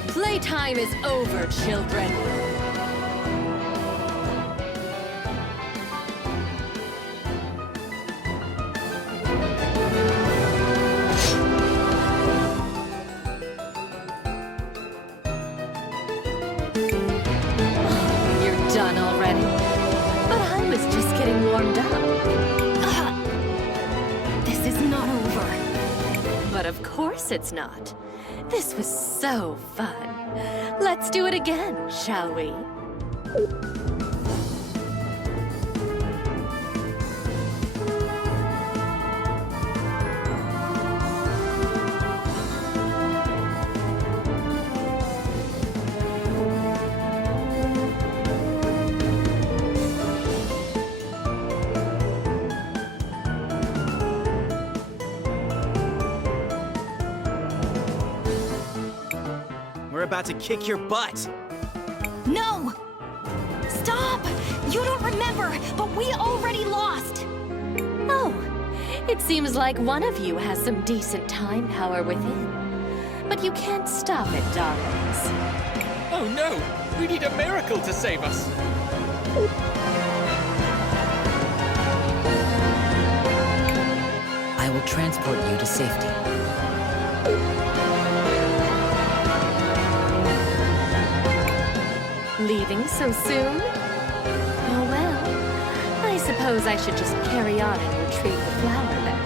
Playtime is over, children. You're done already? But I was just getting warmed up. This is not over. But of course it's not. This was so fun. Let's do it again, shall we? We're about to kick your butt! No! Stop! You don't remember, but we already lost! Oh, it seems like one of you has some decent time power within. But you can't stop it, darlings. Oh no! We need a miracle to save us! I will transport you to safety. Leaving so soon? Oh well, I suppose I should just carry on and retrieve the flower then.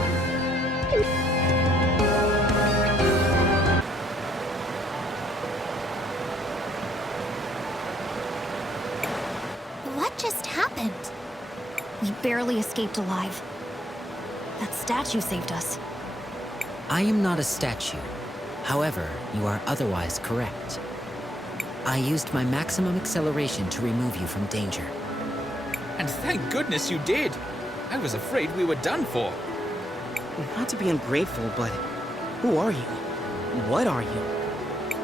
What just happened? We barely escaped alive. That statue saved us. I am not a statue. However, you are otherwise correct. I used my maximum acceleration to remove you from danger. And thank goodness you did. I was afraid we were done for. Not to be ungrateful, but who are you? What are you?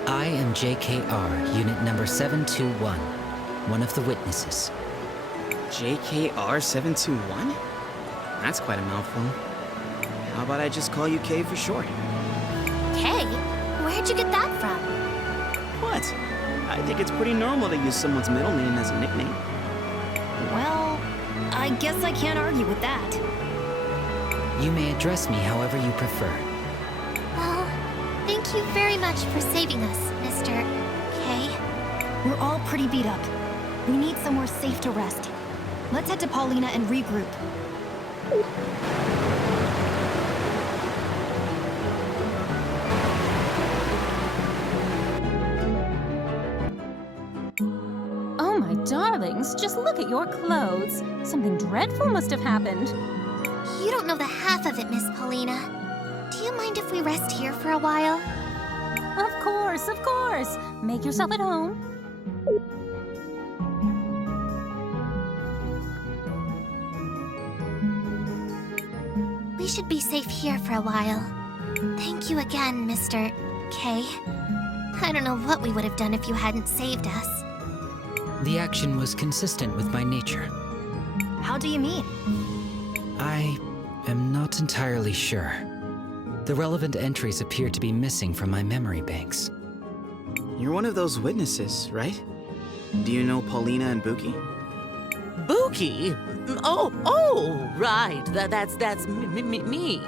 I am JKR, unit number 721, one of the witnesses. JKR 721? That's quite a mouthful. How about I just call you K for short? Kay? Where'd you get that from? What? I think it's pretty normal to use someone's middle name as a nickname. Well, I guess I can't argue with that. You may address me however you prefer. Well, thank you very much for saving us, Mr. K. We're all pretty beat up. We need somewhere safe to rest. Let's head to Paulina and regroup. Oh, my darlings, just look at your clothes. Something dreadful must have happened. You don't know the half of it, Miss Paulina. Do you mind if we rest here for a while? Of course, of course. Make yourself at home. We should be safe here for a while. Thank you again, Mr. K. I don't know what we would have done if you hadn't saved us. The action was consistent with my nature. How do you mean? I am not entirely sure. The relevant entries appear to be missing from my memory banks. You're one of those witnesses, right? Do you know Paulina and Buki? Buki? Oh, right. That's me.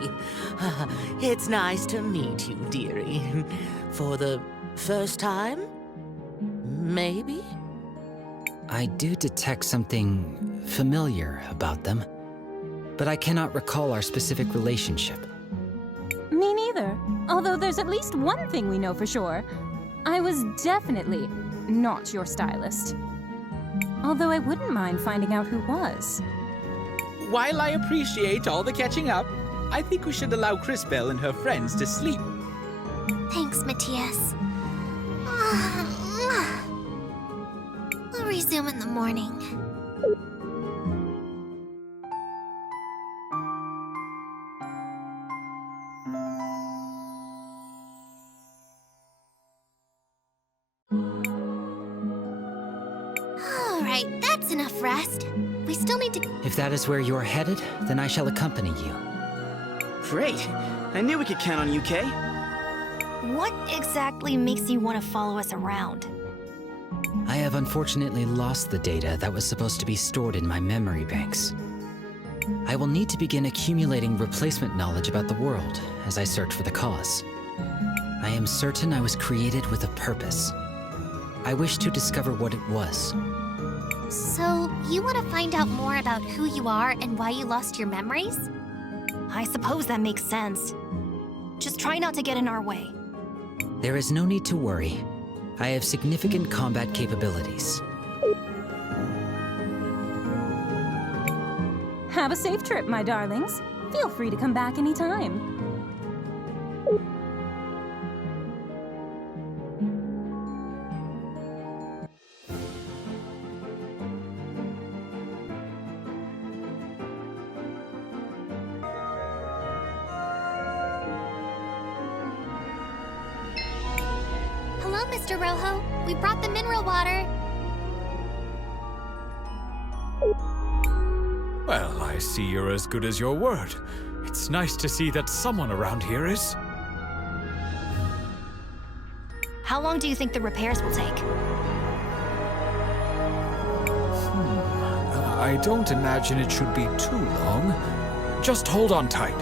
It's nice to meet you, dearie. For the first time? Maybe? I do detect something familiar about them, but I cannot recall our specific relationship. Me neither. Although there's at least one thing we know for sure. I was definitely not your stylist. Although I wouldn't mind finding out who was. While I appreciate all the catching up, I think we should allow Crisbell and her friends to sleep. Thanks, Matthias. We'll resume in the morning. All right, that's enough rest. We still need to... If that is where you're headed, then I shall accompany you. Great! I knew we could count on you, Kay. What exactly makes you want to follow us around? I have unfortunately lost the data that was supposed to be stored in my memory banks. I will need to begin accumulating replacement knowledge about the world as I search for the cause. I am certain I was created with a purpose. I wish to discover what it was. So, you want to find out more about who you are and why you lost your memories? I suppose that makes sense. Just try not to get in our way. There is no need to worry. I have significant combat capabilities. Have a safe trip, my darlings. Feel free to come back anytime. Hello, Mr. Rojo. We brought the mineral water. Well, I see you're as good as your word. It's nice to see that someone around here is. How long do you think the repairs will take? I don't imagine it should be too long. Just hold on tight.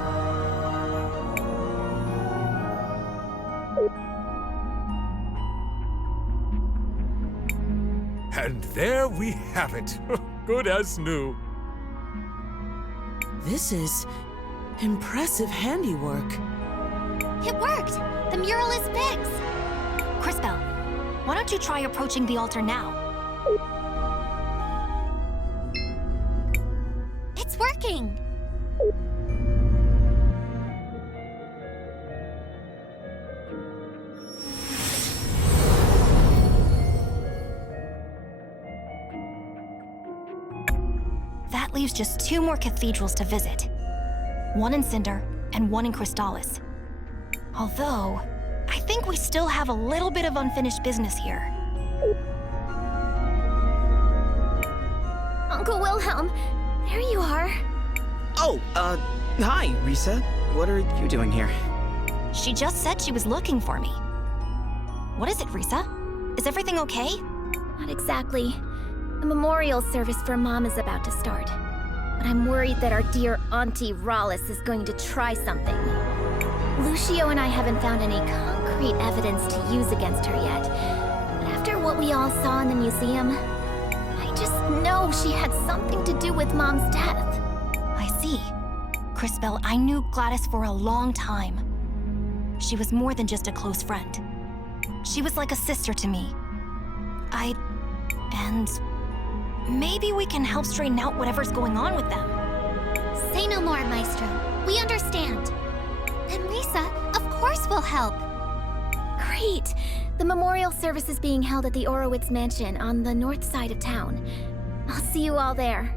And there we have it. Good as new. This is impressive handiwork. It worked! The mural is fixed! Crisbell, why don't you try approaching the altar now? It's working! That leaves just 2 more cathedrals to visit. One in Cinder and one in Crystallis. Although, I think we still have a little bit of unfinished business here. Uncle Wilhelm, there you are. Oh, hi, Risa. What are you doing here? She just said she was looking for me. What is it, Risa? Is everything okay? Not exactly. The memorial service for Mom is about to start. But I'm worried that our dear Auntie Rhallus is going to try something. Lucio and I haven't found any concrete evidence to use against her yet. But after what we all saw in the museum, I just know she had something to do with Mom's death. I see. Crispell, I knew Gladys for a long time. She was more than just a close friend. She was like a sister to me. And maybe we can help straighten out whatever's going on with them. Say no more, Maestro. We understand. And Risa, of course we'll help. Great! The memorial service is being held at the Orowitz mansion on the north side of town. I'll see you all there.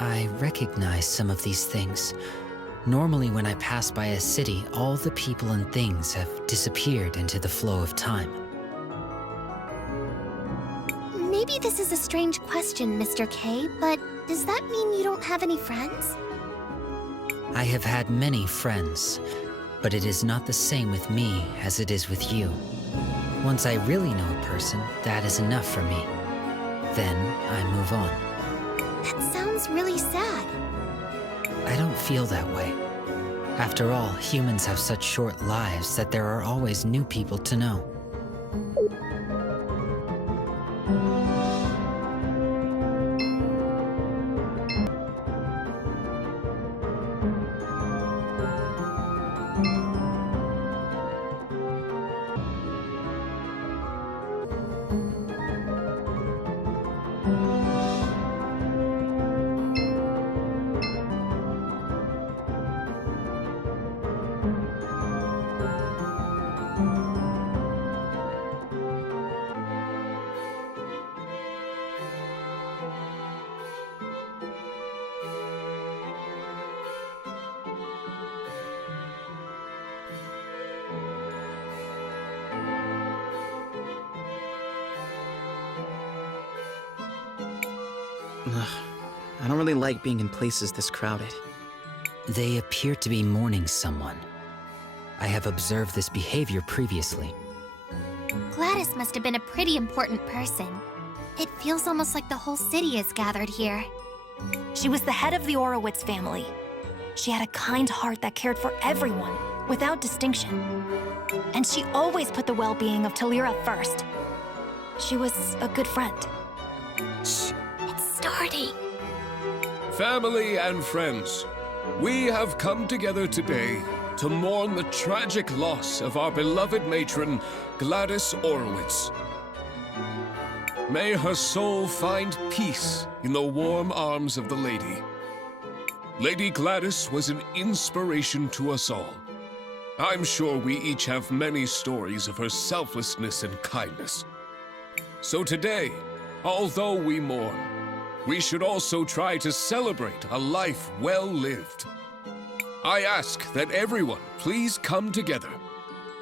I recognize some of these things. Normally when I pass by a city, all the people and things have disappeared into the flow of time. Maybe this is a strange question, Mr. K, but does that mean you don't have any friends? I have had many friends, but it is not the same with me as it is with you. Once I really know a person, that is enough for me. Then I move on. That sounds really sad. I don't feel that way. After all, humans have such short lives that there are always new people to know. I don't really like being in places this crowded. They appear to be mourning someone. I have observed this behavior previously. Gladys must have been a pretty important person. It feels almost like the whole city is gathered here. She was the head of the Orowitz family. She had a kind heart that cared for everyone, without distinction. And she always put the well-being of Tulira first. She was a good friend. Shh, it's starting. Family and friends, we have come together today to mourn the tragic loss of our beloved matron, Gladys Orowitz. May her soul find peace in the warm arms of the Lady. Lady Gladys was an inspiration to us all. I'm sure we each have many stories of her selflessness and kindness. So today, although we mourn, we should also try to celebrate a life well lived. I ask that everyone please come together,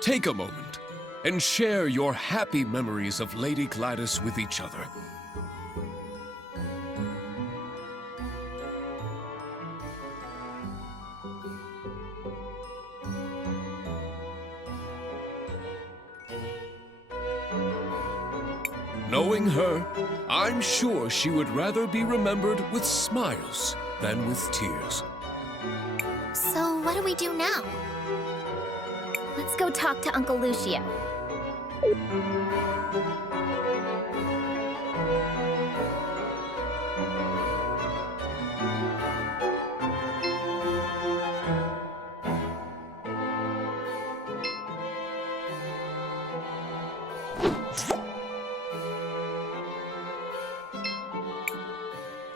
take a moment, and share your happy memories of Lady Gladys with each other. Knowing her, I'm sure she would rather be remembered with smiles than with tears. So what do we do now? Let's go talk to Uncle Lucio.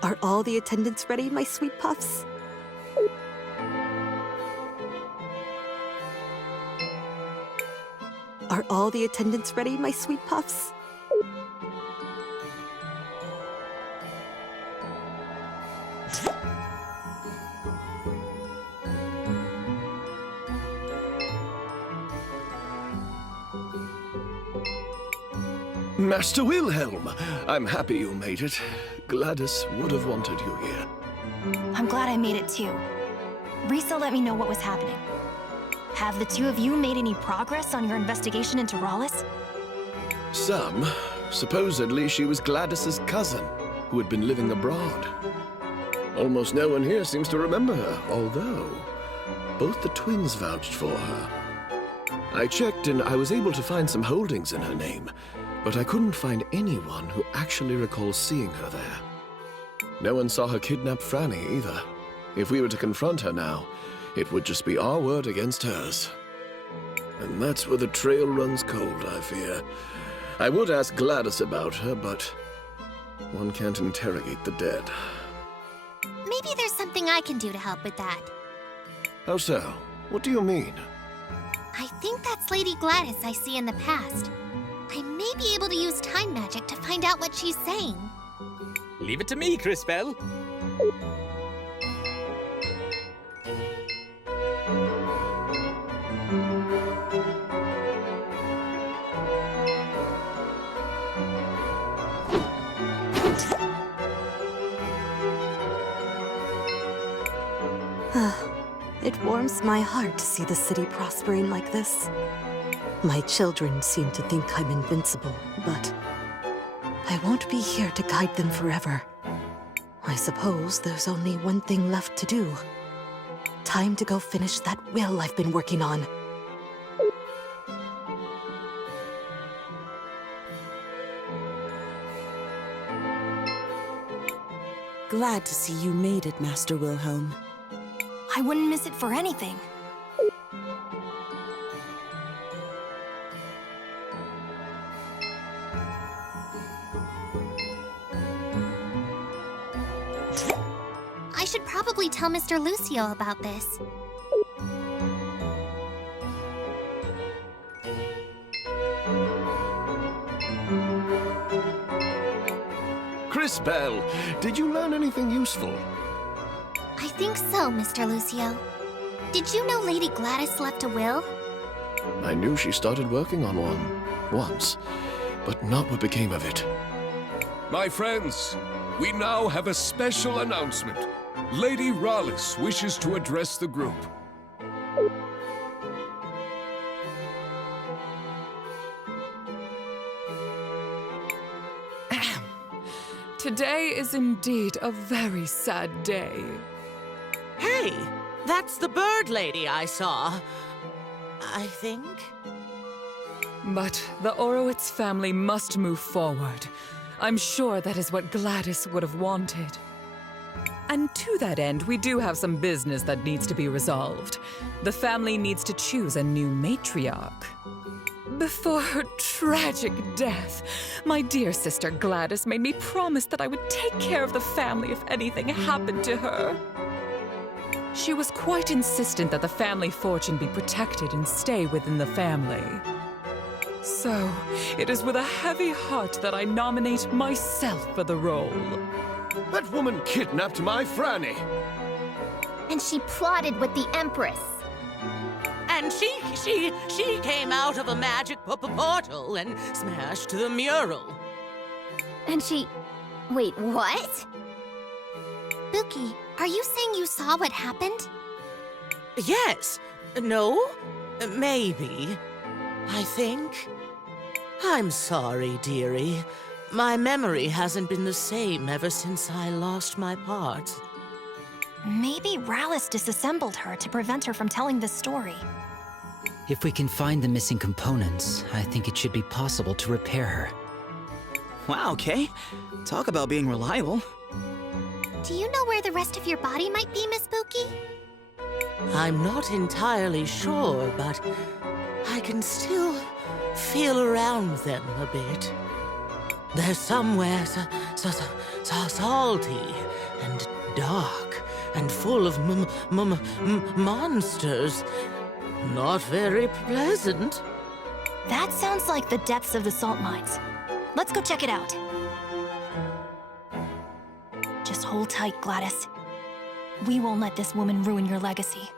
Are all the attendants ready, my sweet puffs? Are all the attendants ready, my sweet puffs? Master Wilhelm, I'm happy you made it. Gladys would have wanted you here. I'm glad I made it too. Risa let me know what was happening. Have the two of you made any progress on your investigation into Rhallus? Some. Supposedly she was Gladys's cousin, who had been living abroad. Almost no one here seems to remember her, although both the twins vouched for her. I checked and I was able to find some holdings in her name, but I couldn't find anyone who actually recalls seeing her there. No one saw her kidnap Franny either. If we were to confront her now, it would just be our word against hers. And that's where the trail runs cold, I fear. I would ask Gladys about her, but one can't interrogate the dead. Maybe there's something I can do to help with that. How so? What do you mean? I think that's Lady Gladys I see in the past. I may be able to use time magic to find out what she's saying. Leave it to me, Cris Bell. It warms my heart to see the city prospering like this. My children seem to think I'm invincible, but I won't be here to guide them forever. I suppose there's only one thing left to do. Time to go finish that will I've been working on. Glad to see you made it, Master Wilhelm. I wouldn't miss it for anything. I should probably tell Mr. Lucio about this. Cris Bell, did you learn anything useful? I think so, Mr. Lucio. Did you know Lady Gladys left a will? I knew she started working on one once, but not what became of it. My friends, we now have a special announcement. Lady Rhallus wishes to address the group. Today is indeed a very sad day. Hey, that's the bird lady I saw. I think. But the Orowitz family must move forward. I'm sure that is what Gladys would have wanted. And to that end, we do have some business that needs to be resolved. The family needs to choose a new matriarch. Before her tragic death, my dear sister Gladys made me promise that I would take care of the family if anything happened to her. She was quite insistent that the family fortune be protected and stay within the family. So, it is with a heavy heart that I nominate myself for the role. That woman kidnapped my Franny! And she plotted with the Empress. And she came out of a magic portal and smashed the mural. And she... Wait, what? Bookie, are you saying you saw what happened? Yes. No? Maybe. I think. I'm sorry, dearie. My memory hasn't been the same ever since I lost my parts. Maybe Rhallus disassembled her to prevent her from telling this story. If we can find the missing components, I think it should be possible to repair her. Wow, Kay. Talk about being reliable. Do you know where the rest of your body might be, Miss Spooky? I'm not entirely sure, but I can still feel around them a bit. They're somewhere salty and dark and full of monsters. Not very pleasant. That sounds like the depths of the salt mines. Let's go check it out. Just hold tight, Gladys. We won't let this woman ruin your legacy.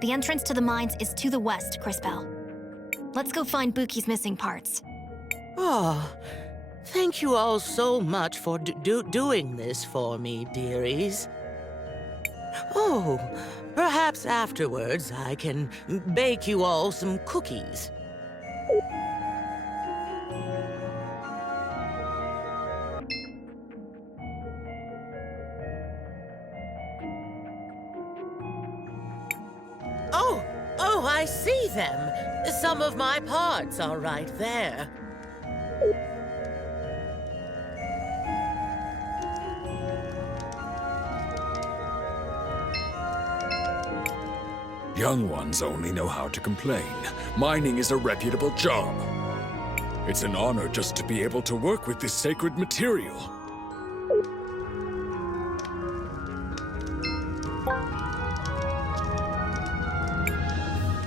The entrance to the mines is to the west, Crispell. Let's go find Buki's missing parts. Oh, thank you all so much for doing this for me, dearies. Oh, perhaps afterwards I can bake you all some cookies. Oh, I see them. Some of my parts are right there. Young ones only know how to complain. Mining is a reputable job. It's an honor just to be able to work with this sacred material.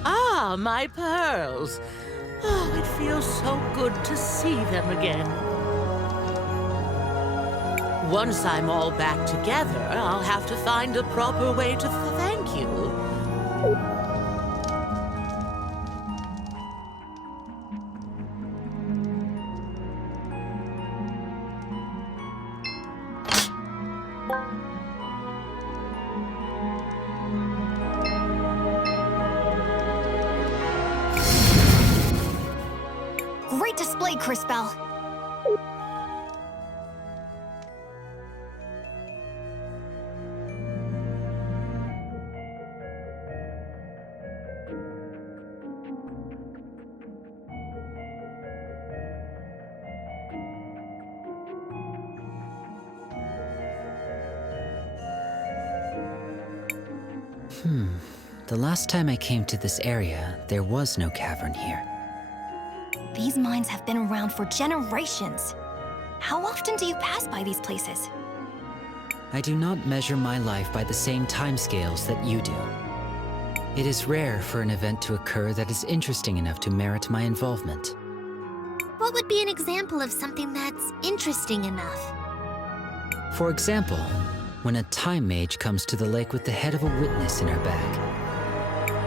Ah, my pearls. Oh, it feels so good to see them again. Once I'm all back together, I'll have to find a proper way to thank you. Great display, Crispell. The last time I came to this area, there was no cavern here. These mines have been around for generations. How often do you pass by these places? I do not measure my life by the same timescales that you do. It is rare for an event to occur that is interesting enough to merit my involvement. What would be an example of something that's interesting enough? For example, when a time mage comes to the lake with the head of a witness in her bag.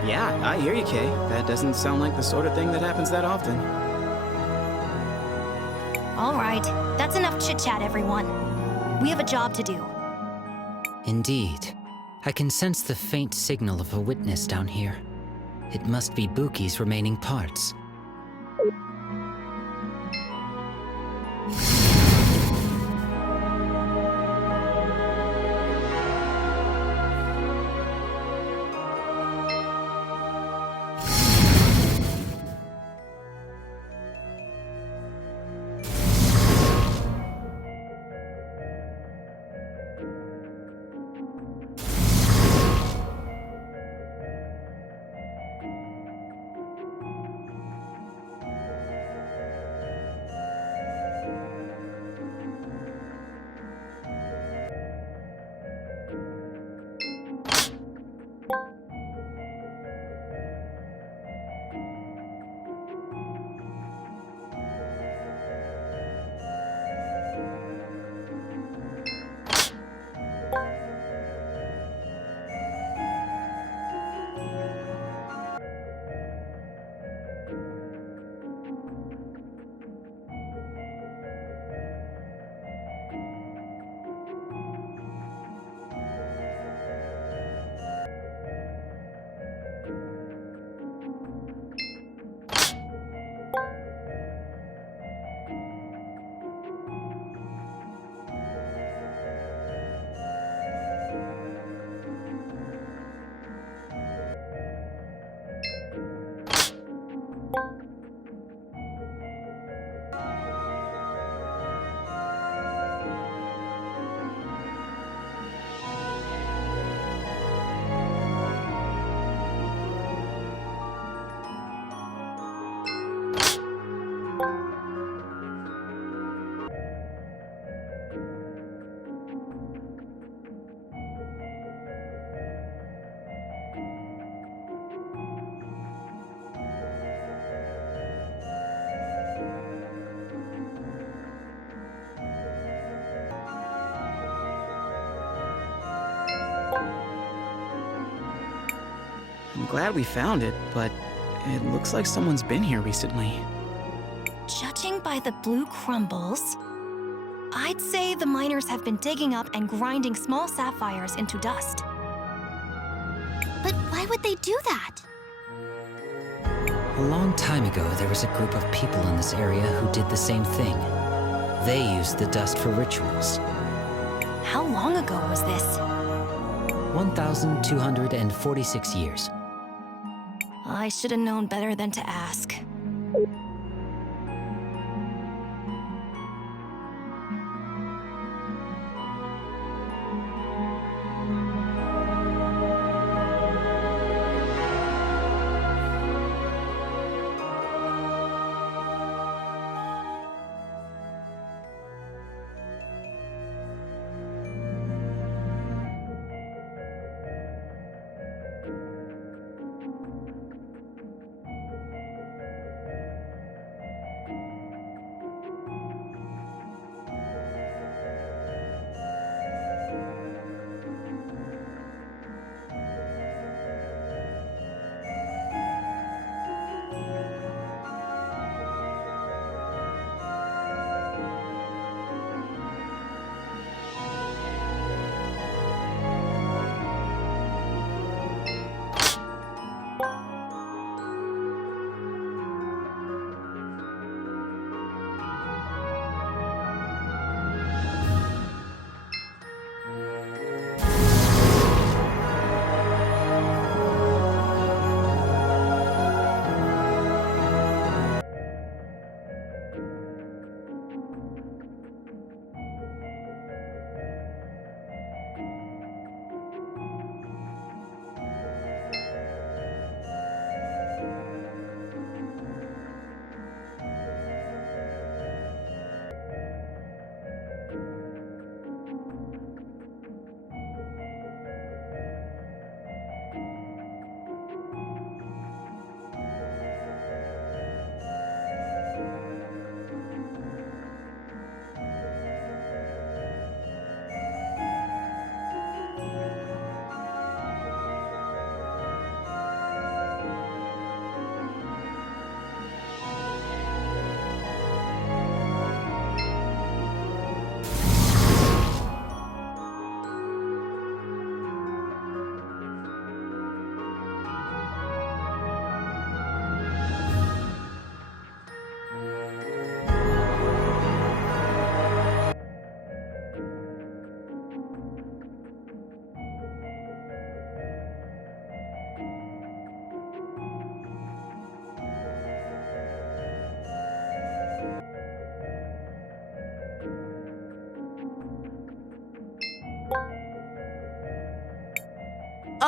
Yeah, I hear you, Kay. That doesn't sound like the sort of thing that happens that often. All right, that's enough chit-chat, everyone. We have a job to do. Indeed. I can sense the faint signal of a witness down here. It must be Buki's remaining parts. I'm glad we found it, but it looks like someone's been here recently. Judging by the blue crumbles, I'd say the miners have been digging up and grinding small sapphires into dust. But why would they do that? A long time ago, there was a group of people in this area who did the same thing. They used the dust for rituals. How long ago was this? 1,246 years. I should have known better than to ask.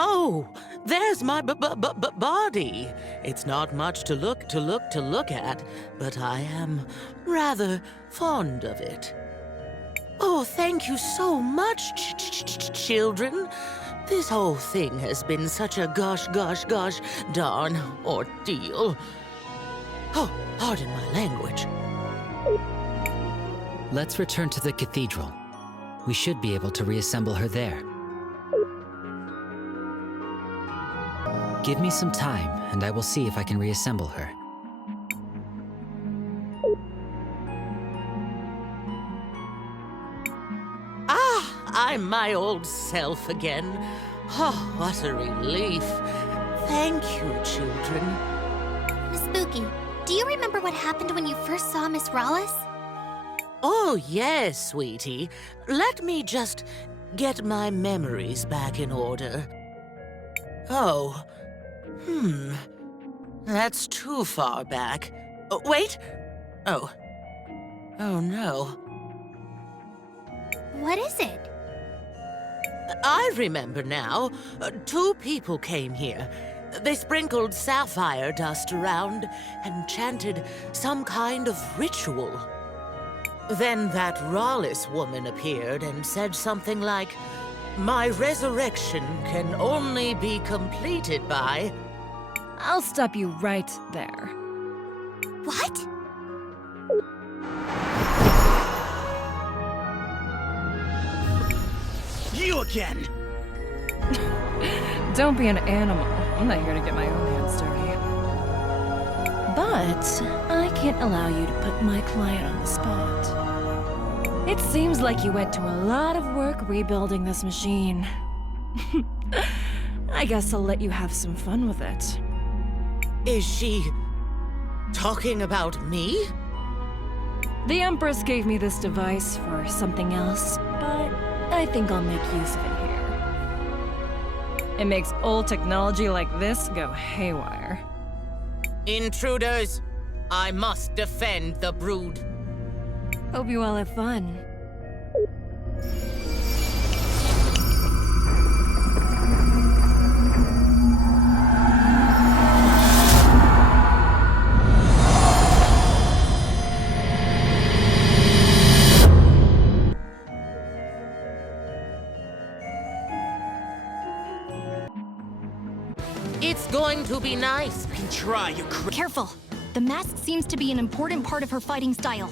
Oh, there's my body. It's not much to look at, but I am rather fond of it. Oh, thank you so much, children. This whole thing has been such a gosh darn ordeal. Oh, pardon my language. Let's return to the cathedral. We should be able to reassemble her there. Give me some time, and I will see if I can reassemble her. I'm my old self again. Oh, what a relief. Thank you, children. Miss Spooky, do you remember what happened when you first saw Miss Rhallus? Oh, yes, sweetie. Let me just get my memories back in order. Oh, that's too far back. Oh, wait! Oh no. What is it? I remember now. 2 people came here. They sprinkled sapphire dust around and chanted some kind of ritual. Then that Rhallus woman appeared and said something like, "My resurrection can only be completed by..." I'll stop you right there. What? You again! Don't be an animal. I'm not here to get my own hands dirty. But I can't allow you to put my client on the spot. It seems like you went to a lot of work rebuilding this machine. I guess I'll let you have some fun with it. Is she talking about me? The Empress gave me this device for something else, but I think I'll make use of it here. It makes old technology like this go haywire. Intruders! I must defend the brood. Hope you all have fun. It's going to be nice. You can try, you're Careful! The mask seems to be an important part of her fighting style.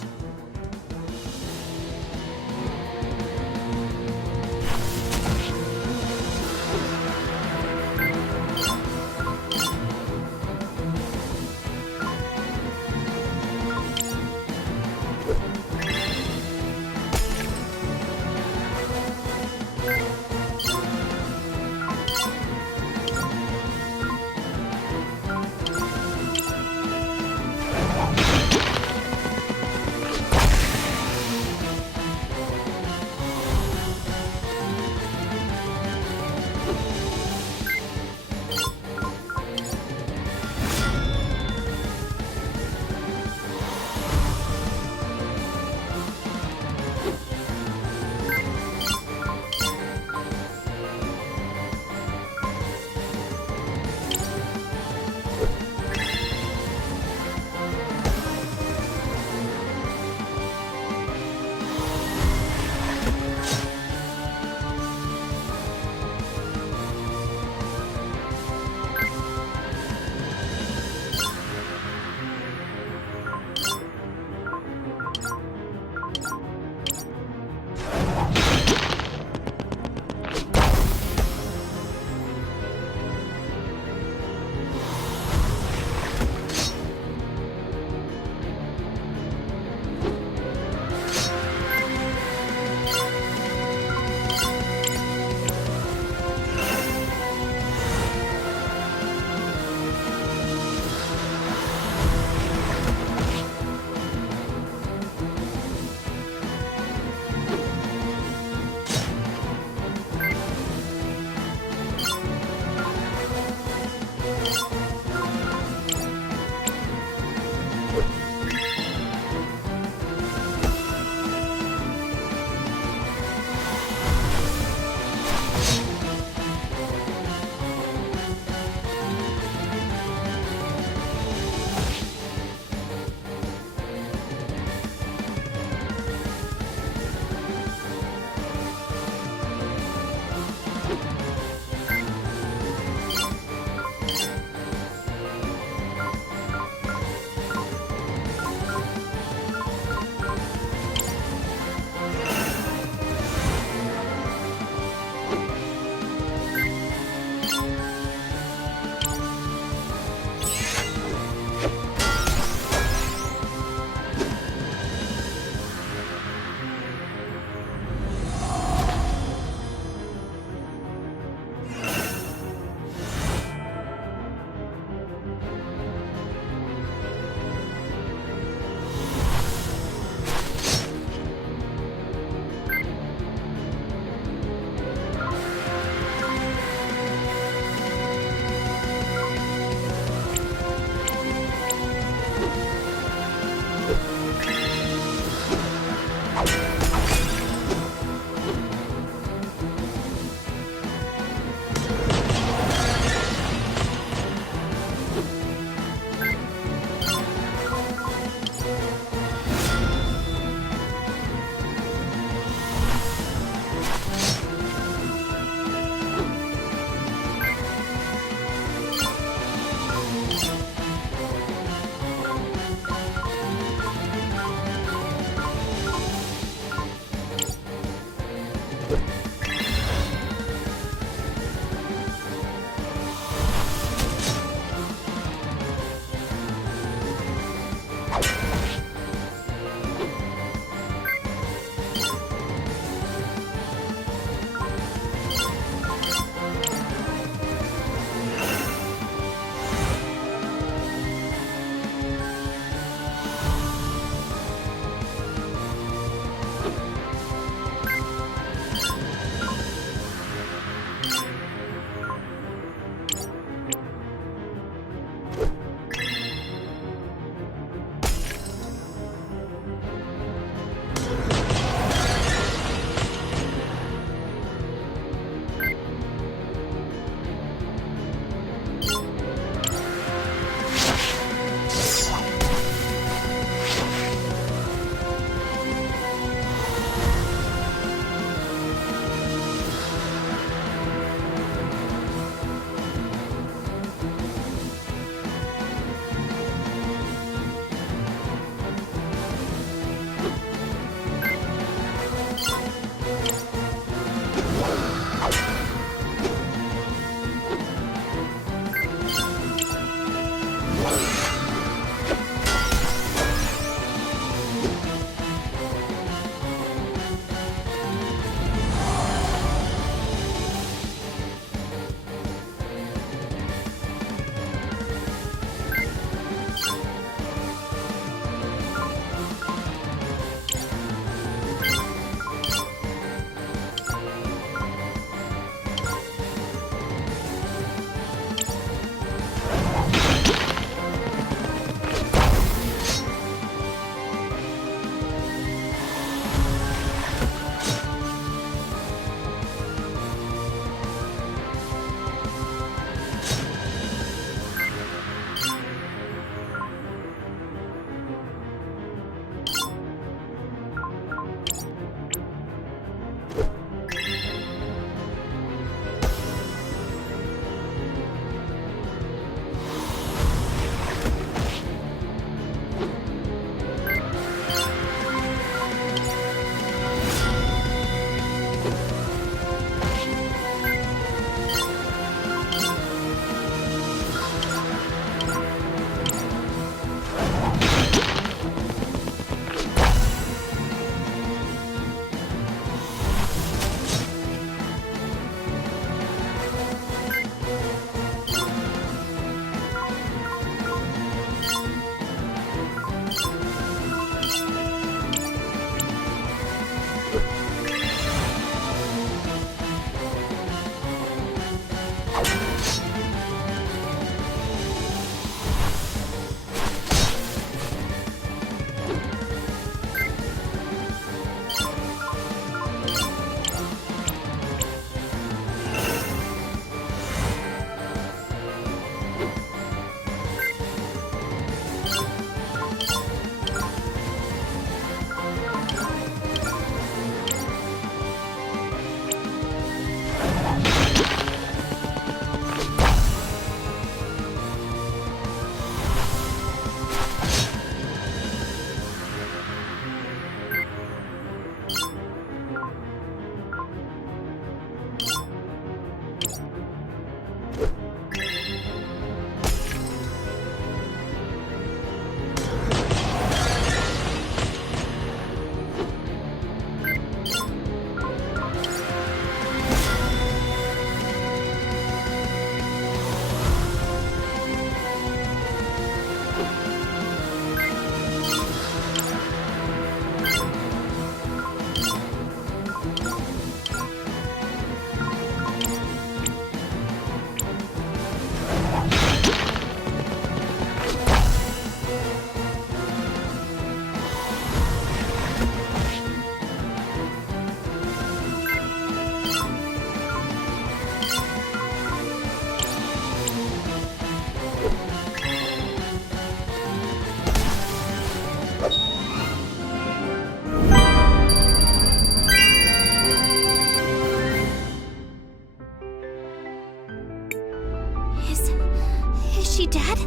she dead?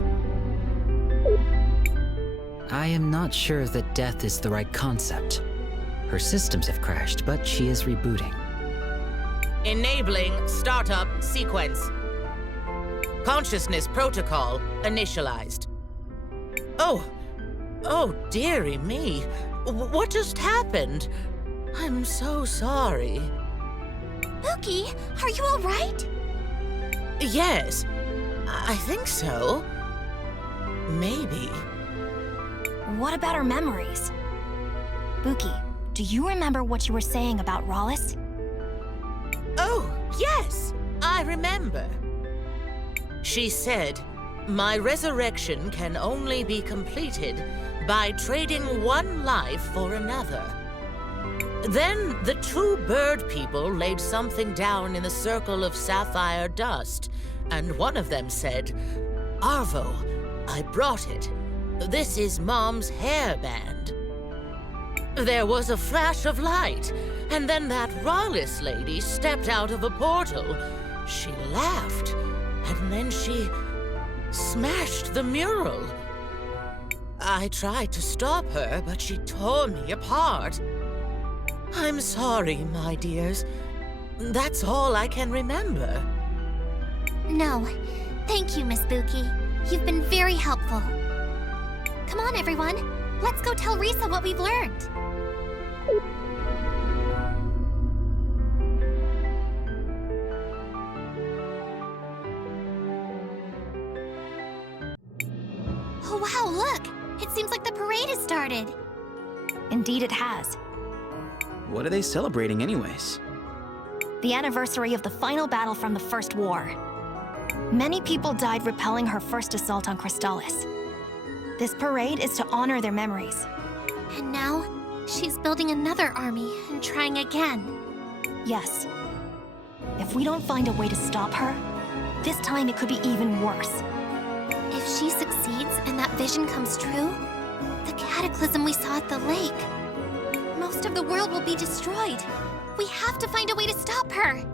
I am not sure that death is the right concept. Her systems have crashed, but she is rebooting. Enabling startup sequence. Consciousness protocol initialized. Oh, dearie me. What just happened? I'm so sorry. Pookie, are you all right? Yes, I think so. Maybe. What about her memories? Buki, do you remember what you were saying about Rhallus? Oh, yes, I remember. She said, "My resurrection can only be completed by trading one life for another." Then the two bird people laid something down in the circle of sapphire dust, and one of them said, "Arvo, I brought it. This is Mom's hairband." There was a flash of light, and then that Rhallus lady stepped out of a portal. She laughed, and then she smashed the mural. I tried to stop her, but she tore me apart. I'm sorry, my dears. That's all I can remember. No. Thank you, Miss Buki. You've been very helpful. Come on, everyone. Let's go tell Risa what we've learned. Oh, wow, look! It seems like the parade has started. Indeed it has. What are they celebrating anyways? The anniversary of the final battle from the First War. Many people died repelling her first assault on Crystallis. This parade is to honor their memories. And now, she's building another army and trying again. Yes. If we don't find a way to stop her, this time it could be even worse. If she succeeds and that vision comes true, the cataclysm we saw at the lake, most of the world will be destroyed. We have to find a way to stop her.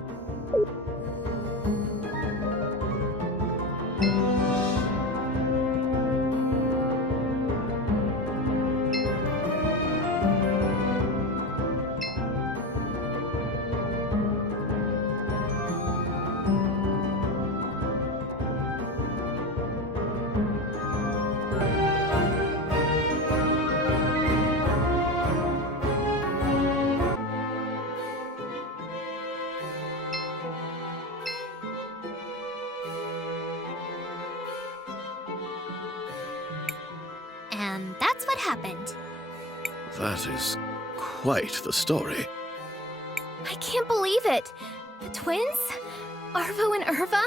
And that's what happened. That is quite the story. I can't believe it. The twins? Arvo and Irva?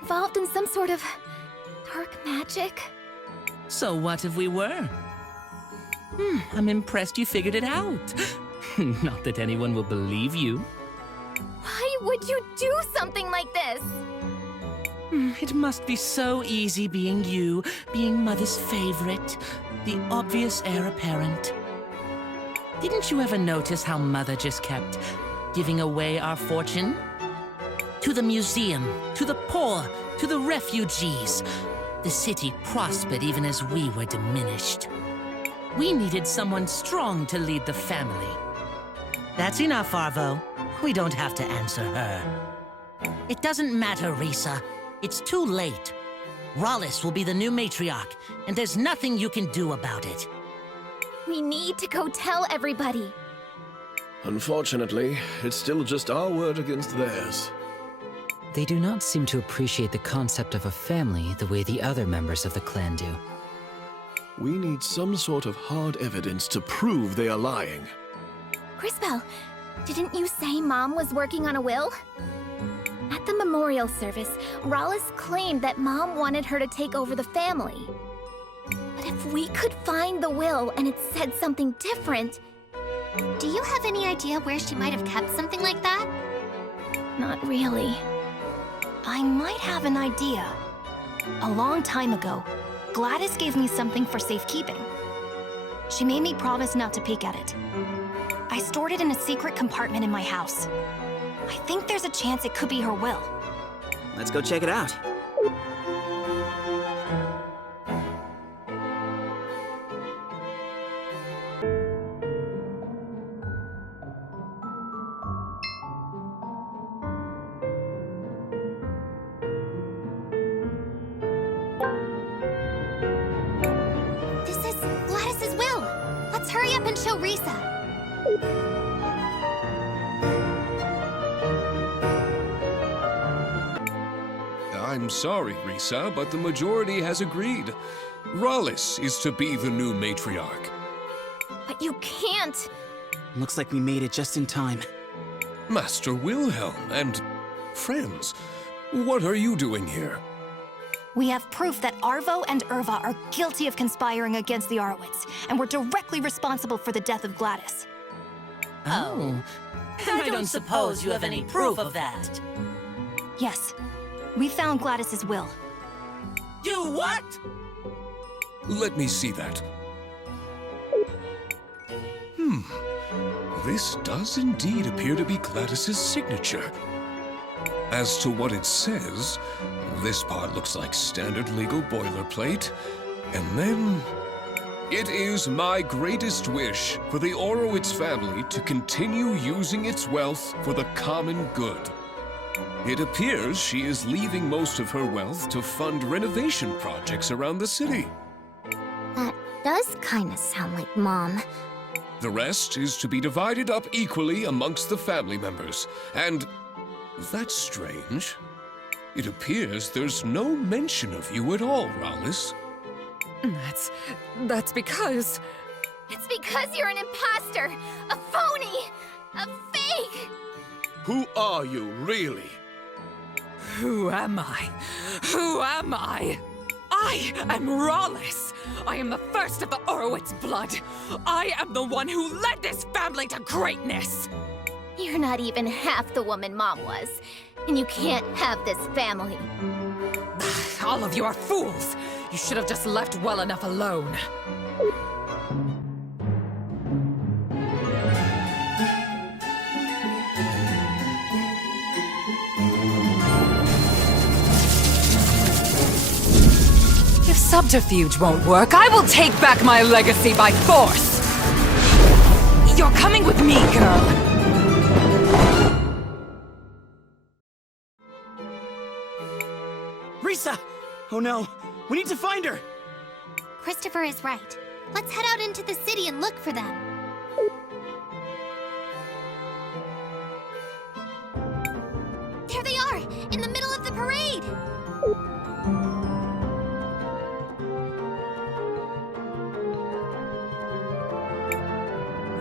Involved in some sort of dark magic? So what if we were? I'm impressed you figured it out. Not that anyone will believe you. Why would you do something like this? It must be so easy being you, being Mother's favorite, the obvious heir apparent. Didn't you ever notice how Mother just kept giving away our fortune? To the museum, to the poor, to the refugees. The city prospered even as we were diminished. We needed someone strong to lead the family. That's enough, Arvo. We don't have to answer her. It doesn't matter, Risa. It's too late. Rhallus will be the new matriarch, and there's nothing you can do about it. We need to go tell everybody. Unfortunately, it's still just our word against theirs. They do not seem to appreciate the concept of a family the way the other members of the clan do. We need some sort of hard evidence to prove they are lying. Crispell, didn't you say Mom was working on a will? At the memorial service, Rhallus claimed that Mom wanted her to take over the family. But if we could find the will and it said something different... Do you have any idea where she might have kept something like that? Not really. I might have an idea. A long time ago, Gladys gave me something for safekeeping. She made me promise not to peek at it. I stored it in a secret compartment in my house. I think there's a chance it could be her will. Let's go check it out. Let's hurry up and show Risa. I'm sorry, Risa, but the majority has agreed. Rhallus is to be the new matriarch. But you can't. Looks like we made it just in time. Master Wilhelm and friends, what are you doing here? We have proof that Arvo and Irva are guilty of conspiring against the Arwitz, and were directly responsible for the death of Gladys. Oh. I don't suppose you have any proof of that. Yes. We found Gladys's will. You what? Let me see that. This does indeed appear to be Gladys's signature. As to what it says, this part looks like standard legal boilerplate, and then... It is my greatest wish for the Orowitz family to continue using its wealth for the common good. It appears she is leaving most of her wealth to fund renovation projects around the city. That does kind of sound like Mom. The rest is to be divided up equally amongst the family members. And that's strange. It appears there's no mention of you at all, Rhallus. That's because... It's because you're an imposter, a phony, a fake. Who are you, really? Who am I? Who am I? I am Rhallus! I am the first of the Orowitz blood! I am the one who led this family to greatness! You're not even half the woman Mom was, and you can't have this family. All of you are fools! You should have just left well enough alone. If subterfuge won't work, I will take back my legacy by force! You're coming with me, girl! Risa! Oh no, we need to find her! Christopher is right. Let's head out into the city and look for them. There they are, in the middle of the parade!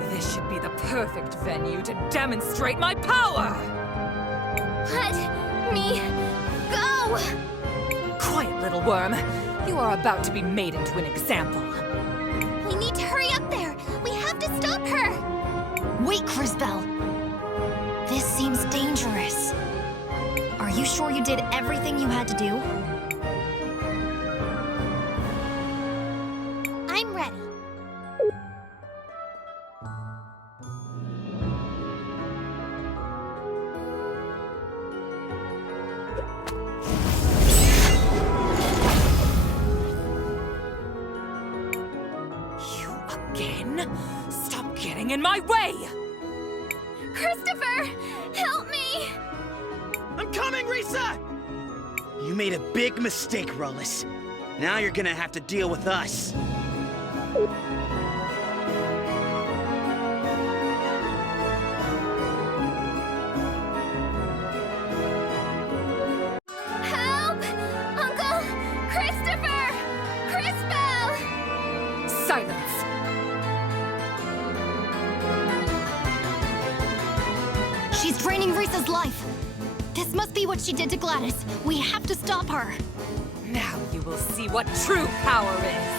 This should be the perfect venue to demonstrate my power! Let me go! Quiet, little worm. You are about to be made into an example. We need to hurry up there! We have to stop her! Wait, Crisbell! This seems dangerous. Are you sure you did everything you had to do? I'm ready. Stop getting in my way! Christopher! Help me! I'm coming, Risa! You made a big mistake, Rhallus. Now you're gonna have to deal with us. Help! Uncle Christopher! Crisbell! Silence! She's draining Risa's life. This must be what she did to Gladys. We have to stop her. Now you will see what true power is.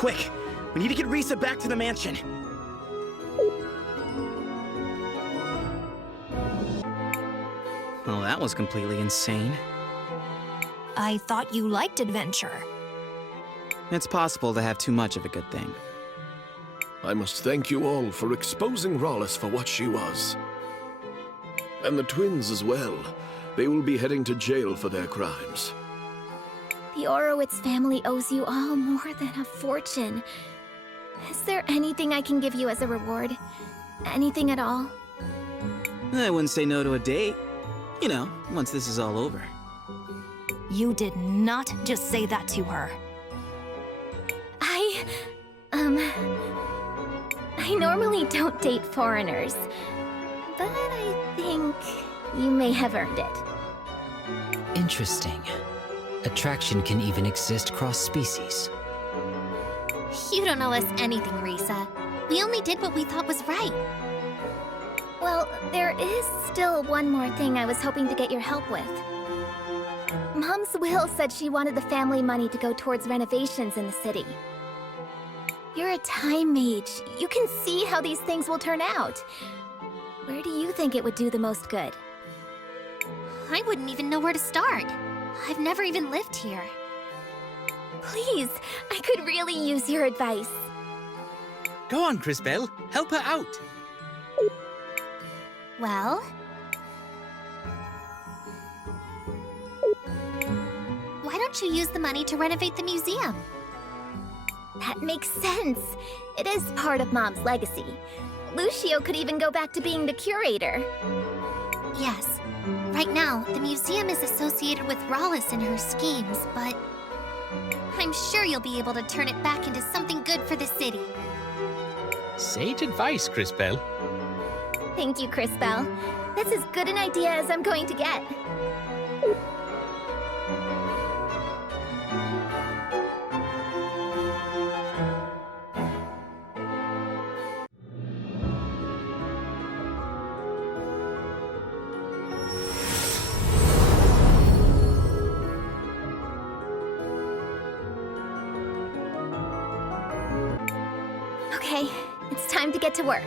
Quick! We need to get Risa back to the mansion! Well, that was completely insane. I thought you liked adventure. It's possible to have too much of a good thing. I must thank you all for exposing Rhallus for what she was. And the twins as well. They will be heading to jail for their crimes. The Orowitz family owes you all more than a fortune. Is there anything I can give you as a reward? Anything at all? I wouldn't say no to a date. You know, once this is all over. You did not just say that to her. I normally don't date foreigners, but I think you may have earned it. Interesting. Attraction can even exist cross-species. You don't owe us anything, Risa. We only did what we thought was right. Well, there is still one more thing I was hoping to get your help with. Mom's will said she wanted the family money to go towards renovations in the city. You're a time mage. You can see how these things will turn out. Where do you think it would do the most good? I wouldn't even know where to start. I've never even lived here. Please, I could really use your advice. Go on, Crisbell. Help her out. Well? Why don't you use the money to renovate the museum? That makes sense. It is part of Mom's legacy. Lucio could even go back to being the curator. Yes. Right now, the museum is associated with Rhallus and her schemes, but I'm sure you'll be able to turn it back into something good for the city. Sage advice, Crisbell. Thank you, Crisbell. That's as good an idea as I'm going to get. Okay, it's time to get to work.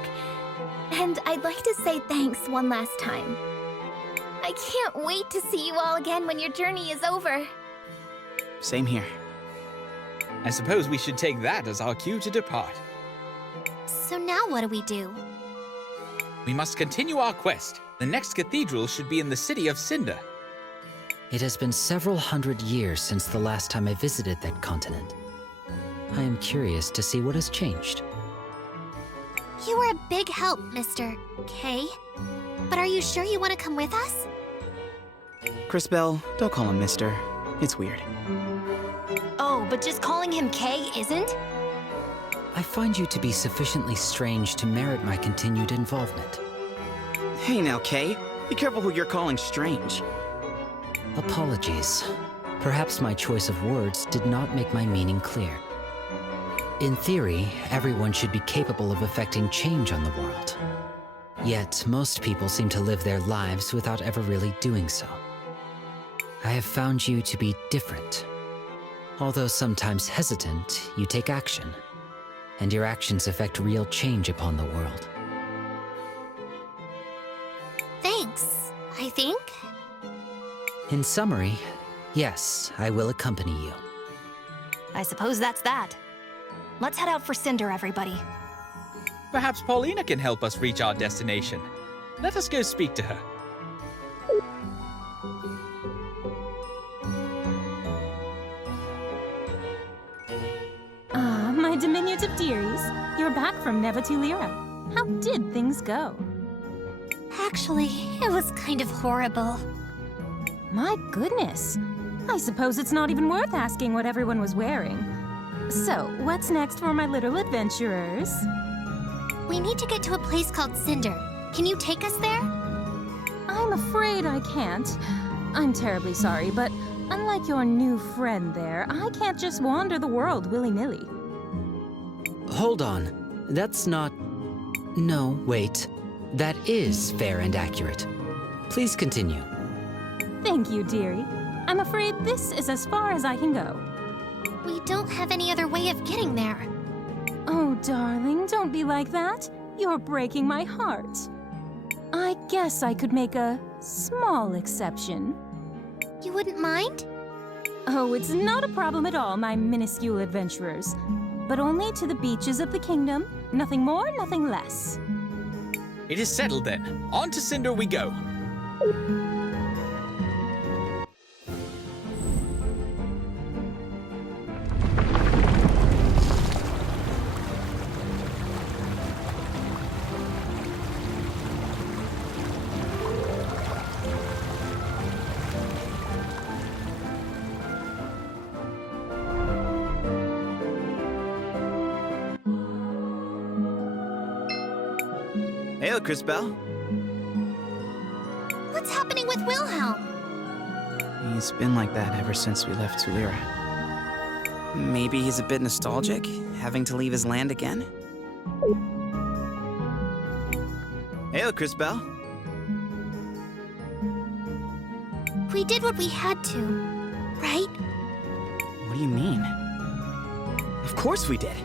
And I'd like to say thanks one last time. I can't wait to see you all again when your journey is over. Same here. I suppose we should take that as our cue to depart. So now what do we do? We must continue our quest. The next cathedral should be in the city of Cinder. It has been several hundred years since the last time I visited that continent. I am curious to see what has changed. You were a big help, Mr. K. But are you sure you want to come with us? Crisbell, don't call him Mister. It's weird. Oh, but just calling him K isn't? I find you to be sufficiently strange to merit my continued involvement. Hey now, Kay. Be careful who you're calling strange. Apologies. Perhaps my choice of words did not make my meaning clear. In theory, everyone should be capable of affecting change on the world. Yet, most people seem to live their lives without ever really doing so. I have found you to be different. Although sometimes hesitant, you take action. And your actions affect real change upon the world. Thanks, I think. In summary, yes, I will accompany you. I suppose that's that. Let's head out for Cinder, everybody. Perhaps Paulina can help us reach our destination. Let us go speak to her. Ah, my diminutive dearies. You're back from Tulira. How did things go? Actually, it was kind of horrible. My goodness. I suppose it's not even worth asking what everyone was wearing. So, what's next for my little adventurers? We need to get to a place called Cinder. Can you take us there? I'm afraid I can't. I'm terribly sorry, but unlike your new friend there, I can't just wander the world willy-nilly. Hold on. That's not... No, wait. That is fair and accurate. Please continue. Thank you, dearie. I'm afraid this is as far as I can go. We don't have any other way of getting there. Oh, darling, don't be like that. You're breaking my heart. I guess I could make a small exception. You wouldn't mind? Oh, it's not a problem at all, my minuscule adventurers. But only to the beaches of the kingdom. Nothing more, nothing less. It is settled then. On to Cinder we go. Hail, Cris Bell. What's happening with Wilhelm? He's been like that ever since we left Tulira. Maybe he's a bit nostalgic, having to leave his land again? Hail, Cris Bell. We did what we had to, right? What do you mean? Of course we did.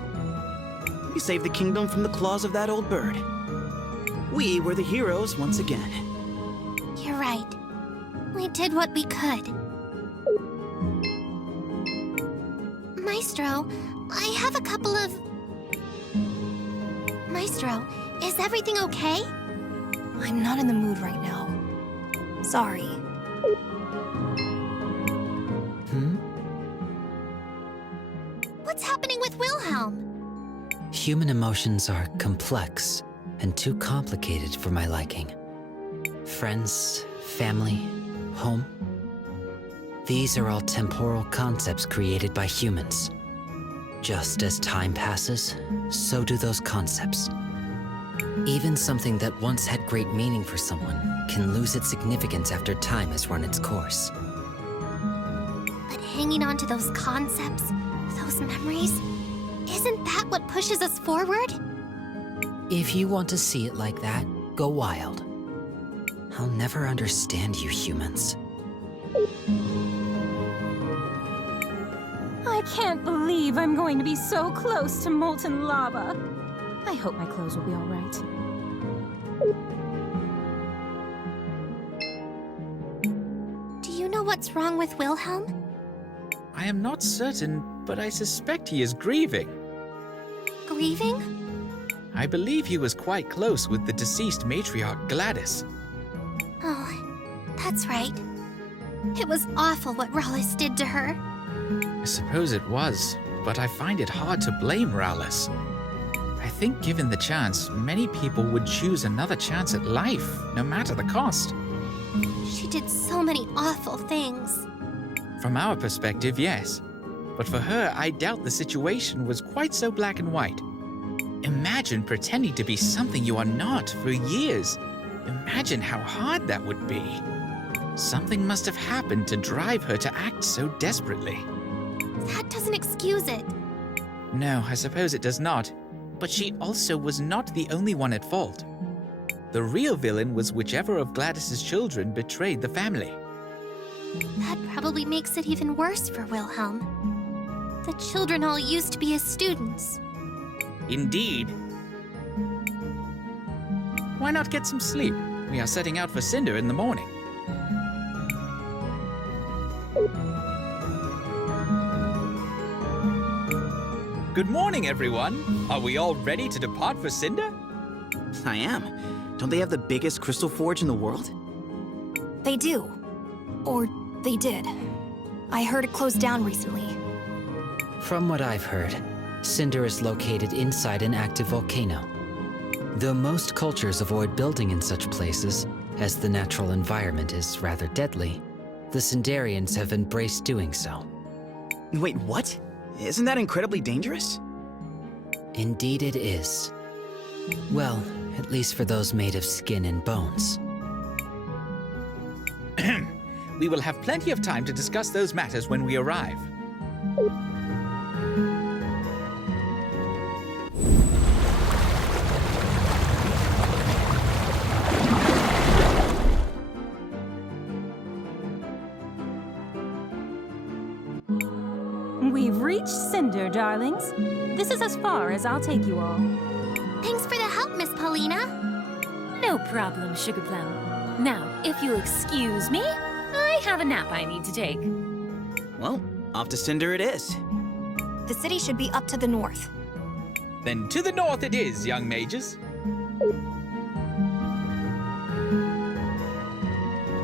We saved the kingdom from the claws of that old bird. We were the heroes once again. You're right. We did what we could. Maestro, I have a couple of... Maestro, is everything okay? I'm not in the mood right now. Sorry. What's happening with Wilhelm? Human emotions are complex and too complicated for my liking. Friends, family, home. These are all temporal concepts created by humans. Just as time passes, so do those concepts. Even something that once had great meaning for someone can lose its significance after time has run its course. But hanging on to those concepts, those memories, isn't that what pushes us forward? If you want to see it like that, go wild. I'll never understand you humans. I can't believe I'm going to be so close to molten lava. I hope my clothes will be all right. Do you know what's wrong with Wilhelm? I am not certain, but I suspect he is grieving. Grieving? I believe he was quite close with the deceased matriarch Gladys. Oh, that's right. It was awful what Rhallus did to her. I suppose it was, but I find it hard to blame Rhallus. I think given the chance, many people would choose another chance at life, no matter the cost. She did so many awful things. From our perspective, yes. But for her, I doubt the situation was quite so black and white. Imagine pretending to be something you are not for years. Imagine how hard that would be. Something must have happened to drive her to act so desperately. That doesn't excuse it. No, I suppose it does not. But she also was not the only one at fault. The real villain was whichever of Gladys's children betrayed the family. That probably makes it even worse for Wilhelm. The children all used to be his students. Indeed. Why not get some sleep? We are setting out for Cinder in the morning. Good morning, everyone. Are we all ready to depart for Cinder? I am. Don't they have the biggest crystal forge in the world? They do. Or they did. I heard it closed down recently. From what I've heard, Cinder is located inside an active volcano. Though most cultures avoid building in such places, as the natural environment is rather deadly, the Cinderians have embraced doing so. Wait, what? Isn't that incredibly dangerous? Indeed it is. Well, at least for those made of skin and bones. We will have plenty of time to discuss those matters when we arrive. We've reached Cinder, darlings. This is as far as I'll take you all. Thanks for the help, Miss Paulina. No problem, Sugar Plum. Now, if you'll excuse me, I have a nap I need to take. Well, off to Cinder it is. The city should be up to the north. Then to the north it is, young mages.